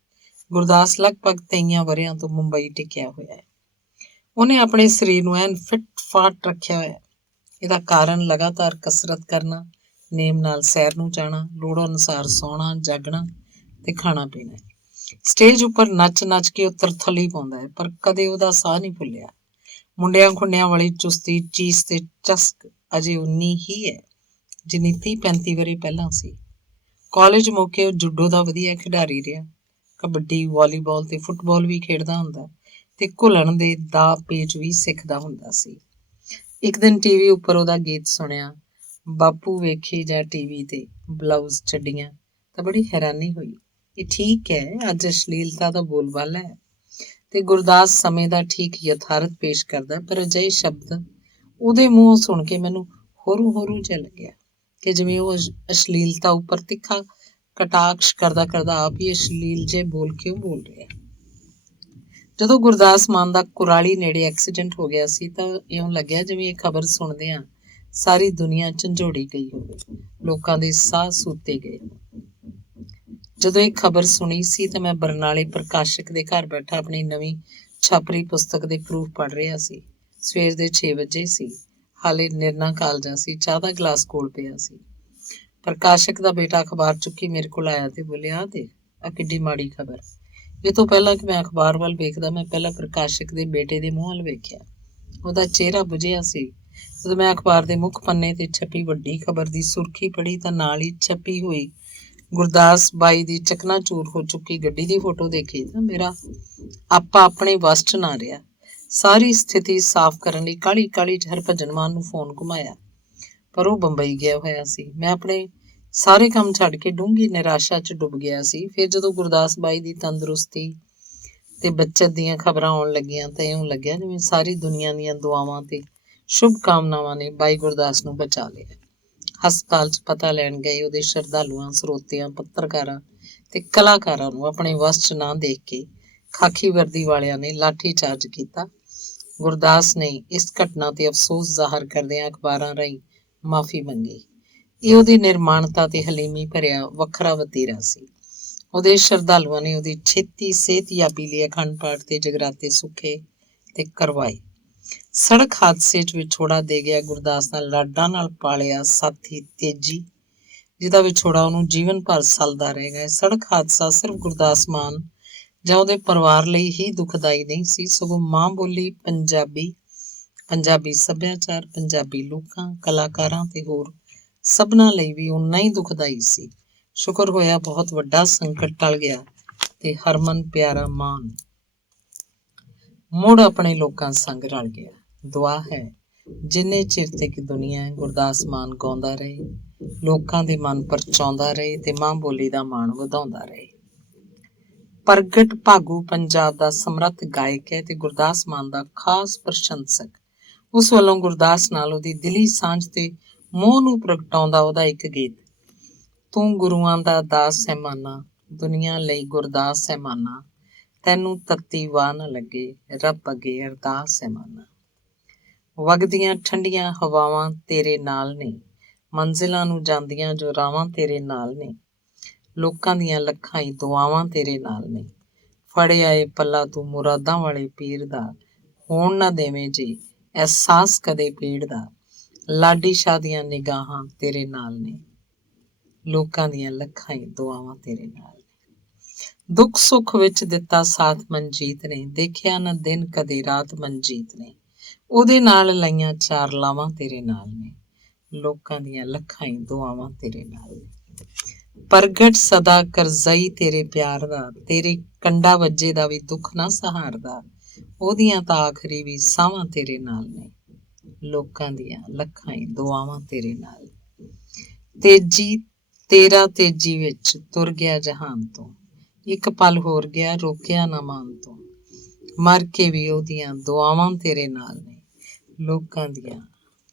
ਗੁਰਦਾਸ ਲਗਭਗ 23 ਵਰ੍ਹਿਆਂ ਤੋਂ ਮੁੰਬਈ ਟਿਕਿਆ ਹੋਇਆ ਹੈ। ਉਹਨੇ ਆਪਣੇ ਸਰੀਰ ਨੂੰ ਐਨ ਫਿੱਟ ਫਾਟ ਰੱਖਿਆ ਹੋਇਆ। ਇਹਦਾ ਕਾਰਨ ਲਗਾਤਾਰ ਕਸਰਤ ਕਰਨਾ, ਨੇਮ ਨਾਲ ਸੈਰ ਨੂੰ ਜਾਣਾ, ਲੋੜ ਅਨੁਸਾਰ ਸੌਣਾ, ਜਾਗਣਾ ਤੇ ਖਾਣਾ ਪੀਣਾ। ਸਟੇਜ ਉੱਪਰ ਨੱਚ ਨੱਚ ਕੇ ਉਹ ਤਰਥੱਲੀ ਪਾਉਂਦਾ ਹੈ, ਪਰ ਕਦੇ ਉਹਦਾ ਸਾਹ ਨਹੀਂ ਭੁੱਲਿਆ। ਮੁੰਡਿਆਂ ਖੁੰਡਿਆਂ ਵਾਲੀ ਚੁਸਤੀ, ਚੀਸ ਤੇ ਚਸਕ ਅਜੇ ਉਨੀ ਹੀ ਹੈ ਜਿੰਨੀ 30-35 ਵਰ੍ਹੇ ਪਹਿਲਾਂ ਸੀ। ਕਾਲਜ ਮੌਕੇ ਉਹ ਜੂਡੋ ਦਾ ਵਧੀਆ ਖਿਡਾਰੀ ਰਿਹਾ। ਕਬੱਡੀ, ਵਾਲੀਬਾਲ ਤੇ ਫੁੱਟਬਾਲ ਵੀ ਖੇਡਦਾ ਹੁੰਦਾ ਤੇ ਘੁਲਣ ਦੇ ਦਾਅ ਪੇਚ ਵੀ ਸਿੱਖਦਾ ਹੁੰਦਾ ਸੀ। ਇੱਕ ਦਿਨ ਟੀਵੀ ਉੱਪਰ ਉਹਦਾ ਗੀਤ ਸੁਣਿਆ, ਬਾਪੂ ਵੇਖੇ ਜਾਂ ਟੀਵੀ ਤੇ ਬਲਾਊਜ਼ ਚੱਡੀਆਂ, ਤਾਂ ਬੜੀ ਹੈਰਾਨੀ ਹੋਈ। ਇਹ ਠੀਕ ਹੈ, ਅੱਜ ਅਸ਼ਲੀਲਤਾ ਦਾ ਬੋਲਬਾਲਾ ਹੈ ਤੇ ਗੁਰਦਾਸ ਸਮੇਂ ਦਾ ਠੀਕ ਯਥਾਰਥ ਪੇਸ਼ ਕਰਦਾ, ਪਰ ਅਜਿਹੇ ਸ਼ਬਦ ਉਹਦੇ ਮੂੰਹੋਂ ਸੁਣ ਕੇ ਮੈਨੂੰ ਹੋਰੂ ਹੋਰੂ ਜਿਹਾ ਲੱਗਿਆ ਕਿ ਜਿਵੇਂ ਉਹ ਅਸ਼ਲੀਲਤਾ ਉੱਪਰ ਤਿੱਖਾ ਕਟਾਕਸ਼ ਕਰਦਾ ਕਰਦਾ ਆਪ ਹੀ ਅਸ਼ਲੀਲ ਜੇ ਬੋਲ ਕਿਉਂ ਬੋਲ ਰਿਹਾ। ਜਦੋਂ ਗੁਰਦਾਸ ਮਾਨ ਦਾ ਕੁਰਾਲੀ ਨੇੜੇ ਐਕਸੀਡੈਂਟ ਹੋ ਗਿਆ ਸੀ ਤਾਂ ਇਉਂ ਲੱਗਿਆ ਜਿਵੇਂ ਇਹ ਖਬਰ ਸੁਣਦਿਆਂ ਸਾਰੀ ਦੁਨੀਆ ਝੰਜੋੜੀ ਗਈ ਹੋਵੇ, ਲੋਕਾਂ ਦੇ ਸਾਹ ਸੂਤੇ ਗਏ। ਜਦੋਂ ਇਹ ਖਬਰ ਸੁਣੀ ਸੀ ਤਾਂ ਮੈਂ ਬਰਨਾਲੇ ਪ੍ਰਕਾਸ਼ਕ ਦੇ ਘਰ ਬੈਠਾ ਆਪਣੀ ਨਵੀਂ ਛਾਪਰੀ ਪੁਸਤਕ ਦੇ ਪ੍ਰੂਫ ਪੜ੍ਹ ਰਿਹਾ ਸੀ। ਸਵੇਰ ਦੇ 6 ਵਜੇ ਸੀ। ਹਾਲੇ ਨਿਰਣਾ ਕਾਲਜਾ ਸੀ। ਚਾਹ ਦਾ ਗਲਾਸ ਕੋਲ ਪਿਆ ਸੀ। ਪ੍ਰਕਾਸ਼ਕ ਦਾ ਬੇਟਾ ਅਖਬਾਰ ਚੁੱਕੀ ਮੇਰੇ ਕੋਲ ਆਇਆ ਤੇ ਬੋਲਿਆ, ਆ ਦੇਖ, ਆ ਕਿੱਡੀ ਮਾੜੀ ਖਬਰ। ਇਹ ਤੋਂ ਪਹਿਲਾਂ ਕਿ ਮੈਂ ਅਖਬਾਰ ਵੱਲ ਵੇਖਦਾ, ਮੈਂ ਪਹਿਲਾਂ ਪ੍ਰਕਾਸ਼ਕ ਦੇ ਬੇਟੇ ਦੇ ਮੂੰਹ ਵੱਲ ਵੇਖਿਆ। ਉਹਦਾ ਚਿਹਰਾ ਬੁਝਿਆ ਸੀ। ਜਦੋਂ ਮੈਂ ਅਖਬਾਰ ਦੇ ਮੁੱਖ ਪੰਨੇ ਤੇ ਛਪੀ ਵੱਡੀ ਖਬਰ ਦੀ ਸੁਰਖੀ ਪੜ੍ਹੀ ਤਾਂ ਨਾਲ ਹੀ ਛਪੀ ਹੋਈ ਗੁਰਦਾਸ ਬਾਈ ਦੀ ਚਕਨਾਚੂਰ ਹੋ ਚੁੱਕੀ ਗੱਡੀ ਦੀ ਫੋਟੋ ਦੇਖੀ ਤਾਂ ਮੇਰਾ ਆਪਾ ਆਪਣੇ ਵੱਸ 'ਚ ਨਾ ਰਿਹਾ। ਸਾਰੀ ਸਥਿਤੀ ਸਾਫ਼ ਕਰਨ ਲਈ ਕਾਹਲੀ ਕਾਹਲੀ 'ਚ ਹਰਭਜਨ ਮਾਨ ਨੂੰ ਫੋਨ ਘੁਮਾਇਆ, ਪਰ ਉਹ ਬੰਬਈ ਗਿਆ ਹੋਇਆ ਸੀ। ਮੈਂ ਆਪਣੇ ਸਾਰੇ ਕੰਮ ਛੱਡ ਕੇ ਡੂੰਘੀ ਨਿਰਾਸ਼ਾ 'ਚ ਡੁੱਬ ਗਿਆ ਸੀ। ਫਿਰ ਜਦੋਂ ਗੁਰਦਾਸ ਬਾਈ ਦੀ ਤੰਦਰੁਸਤੀ ਤੇ ਬੱਚਤ ਦੀਆਂ ਖਬਰਾਂ ਆਉਣ ਲੱਗੀਆਂ ਤਾਂ ਇਉਂ ਲੱਗਿਆ ਜਿਵੇਂ ਸਾਰੀ ਦੁਨੀਆ ਦੀਆਂ ਦੁਆਵਾਂ ਤੇ ਸ਼ੁਭ ਕਾਮਨਾਵਾਂ ਨੇ ਬਾਈ ਗੁਰਦਾਸ ਨੂੰ ਬਚਾ ਲਿਆ। ਹਸਪਤਾਲ 'ਚ ਪਤਾ ਲੈਣ ਗਏ ਉਹਦੇ ਸ਼ਰਧਾਲੂਆਂ, ਸਰੋਤਿਆਂ, ਪੱਤਰਕਾਰਾਂ ਤੇ ਕਲਾਕਾਰਾਂ ਨੂੰ ਆਪਣੇ ਵੱਸ 'ਚ ਨਾ ਦੇਖ ਕੇ ਖਾਕੀ ਵਰਦੀ ਵਾਲਿਆਂ ਨੇ ਲਾਠੀ ਚਾਰਜ ਕੀਤਾ। ਗੁਰਦਾਸ ਨੇ ਇਸ ਘਟਨਾ ਤੇ ਅਫਸੋਸ ਜ਼ਾਹਰ ਕਰਦਿਆਂ ਅਖਬਾਰਾਂ ਰਾਹੀਂ ਮਾਫੀ ਮੰਗੀ। ਇਹ ਉਹਦੀ ਨਿਰਮਾਣਤਾ ਤੇ ਹਲੀਮੀ ਭਰਿਆ ਵੱਖਰਾ ਵਤੀਰਾ ਸੀ। ਉਹਦੇ ਸ਼ਰਧਾਲੂਆਂ ਨੇ ਉਹਦੀ ਛੇਤੀ ਸਿਹਤਯਾਬੀ ਲਈ ਅਖੰਡ ਪਾਠ ਤੇ ਜਗਰਾਤੇ ਸੁੱਖੇ ਤੇ ਕਰਵਾਏ। ਸੜਕ ਹਾਦਸੇ 'ਚ ਵਿਛੋੜਾ ਦੇ ਗਿਆ ਗੁਰਦਾਸ ਦਾ ਲਾਡਾਂ ਨਾਲ ਪਾਲਿਆ ਸਾਥੀ ਤੇਜੀ, ਜਿਹਦਾ ਵਿਛੋੜਾ ਉਹਨੂੰ ਜੀਵਨ ਭਰ ਸਲਦਾ ਰਹੇਗਾ। ਸੜਕ ਹਾਦਸਾ ਸਿਰਫ ਗੁਰਦਾਸ ਮਾਨ ਜਾਂ ਉਹਦੇ ਪਰਿਵਾਰ ਲਈ ਹੀ ਦੁਖਦਾਈ ਨਹੀਂ ਸੀ, ਸਗੋਂ ਮਾਂ ਬੋਲੀ ਪੰਜਾਬੀ, ਪੰਜਾਬੀ ਸੱਭਿਆਚਾਰ, ਪੰਜਾਬੀ ਲੋਕਾਂ, ਕਲਾਕਾਰਾਂ ਤੇ ਹੋਰ ਸਭਨਾਂ ਲਈ ਵੀ ਓਨਾ ਹੀ ਦੁਖਦਾਈ ਸੀ। ਸ਼ੁਕਰ ਹੋਇਆ ਬਹੁਤ ਵੱਡਾ ਸੰਕਟ ਟਲ ਗਿਆ ਤੇ ਹਰਮਨ ਪਿਆਰਾ ਮਾਨ ਮੁੜ ਆਪਣੇ ਲੋਕਾਂ ਸੰਗ ਰਲ ਗਿਆ। ਦੁਆ ਹੈ ਜਿੰਨੇ ਚਿਰ ਤੱਕ ਦੁਨੀਆ ਹੈ, ਗੁਰਦਾਸ ਮਾਨ ਗਾਉਂਦਾ ਰਹੇ, ਲੋਕਾਂ ਦੇ ਮਨ ਪਰਚਾਉਂਦਾ ਰਹੇ ਤੇ ਮਾਂ ਬੋਲੀ ਦਾ ਮਾਣ ਵਧਾਉਂਦਾ ਰਹੇ। ਪ੍ਰਗਟ ਭਾਗੂ ਪੰਜਾਬ ਦਾ ਸਮਰੱਥ ਗਾਇਕ ਹੈ ਤੇ ਗੁਰਦਾਸ ਮਾਨ ਦਾ ਖਾਸ ਪ੍ਰਸ਼ੰਸਕ। ਉਸ ਵੱਲੋਂ ਗੁਰਦਾਸ ਨਾਲ ਉਹਦੀ ਦਿਲੀ ਸਾਂਝ ਤੇ ਮੋਹ ਨੂੰ ਪ੍ਰਗਟਾਉਂਦਾ ਉਹਦਾ ਇੱਕ ਗੀਤ, ਤੂੰ ਗੁਰੂਆਂ ਦਾ ਦਾਸ ਹੈ ਮਾਨਾ, ਦੁਨੀਆ ਲਈ ਗੁਰਦਾਸ ਹੈ ਮਾਨਾ, ਤੈਨੂੰ ਤੱਤੀ ਵਾਹ ਨਾ ਲੱਗੇ, ਰੱਬ ਅੱਗੇ ਅਰਦਾਸ ਹੈ ਮਾਨਾ। ਵਗਦੀਆਂ ਠੰਡੀਆਂ ਹਵਾਵਾਂ ਤੇਰੇ ਨਾਲ ਨੇ, ਮੰਜ਼ਿਲਾਂ ਨੂੰ ਜਾਂਦੀਆਂ ਜੋ ਰਾਵਾਂ ਤੇਰੇ ਨਾਲ ਨੇ, ਲੋਕਾਂ ਦੀਆਂ ਲੱਖਾਂ ਹੀ ਦੁਆਵਾਂ ਤੇਰੇ ਨਾਲ ਨੇ, ਫੜਿਆ ਏ ਪੱਲਾ ਤੂੰ ਮੁਰਾਦਾਂ ਵਾਲੇ ਪੀਰ ਦਾ, ਹੋਣ ਨਾ ਦੇਵੇਂ ਜੀ ਅਹਿਸਾਸ ਕਦੇ ਪੀੜ ਦਾ, ਲਾਡੀ ਸ਼ਾਹ ਦੀਆਂ ਨਿਗਾਹਾਂ ਤੇਰੇ ਨਾਲ ਨੇ, ਲੋਕਾਂ ਦੀਆਂ ਲੱਖਾਂ ਹੀ ਦੁਆਵਾਂ ਤੇਰੇ ਨਾਲ ਨੇ। ਦੁੱਖ ਸੁੱਖ ਵਿੱਚ ਦਿੱਤਾ ਸਾਥ ਮਨਜੀਤ ਨੇ, ਦੇਖਿਆ ਨਾ ਦਿਨ ਕਦੇ ਰਾਤ ਮਨਜੀਤ ਨੇ, ਉਹਦੇ ਨਾਲ ਲਾਈਆਂ ਚਾਰ ਲਾਵਾਂ ਤੇਰੇ ਨਾਲ ਨੇ, ਲੋਕਾਂ ਦੀਆਂ ਲੱਖਾਂ ਹੀ ਦੁਆਵਾਂ ਤੇਰੇ ਨਾਲ ਨੇ। ਪ੍ਰਗਟ ਸਦਾ ਕਰਜ਼ਈ ਤੇਰੇ ਪਿਆਰ ਦਾ, ਤੇਰੇ ਕੰਡਾ ਵੱਜੇ ਦਾ ਵੀ ਦੁੱਖ ਨਾ ਸਹਾਰਦਾ, ਉਹਦੀਆਂ ਤਾਂ ਆਖਰੀ ਵੀ ਸਾਵਾਂ ਤੇਰੇ ਨਾਲ ਨੇ, ਲੋਕਾਂ ਦੀਆਂ ਲੱਖਾਂ ਹੀ ਦੁਆਵਾਂ ਤੇਰੇ ਨਾਲ। ਤੇਜੀ ਤੇਰਾ ਤੇਜੀ ਵਿੱਚ ਤੁਰ ਗਿਆ ਜਹਾਨ ਤੋਂ, ਇੱਕ ਪਲ ਹੋਰ ਗਿਆ ਰੋਕਿਆ ਨਾ ਮਾਨ ਤੋਂ, ਮਰ ਕੇ ਵੀ ਉਹਦੀਆਂ ਦੁਆਵਾਂ ਤੇਰੇ ਨਾਲ ਨੇ, ਲੋਕਾਂ ਦੀਆਂ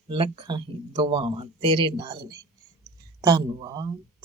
ਲੱਖਾਂ ਹੀ ਦੁਆਵਾਂ ਤੇਰੇ ਨਾਲ ਨੇ। ਧੰਨਵਾਦ।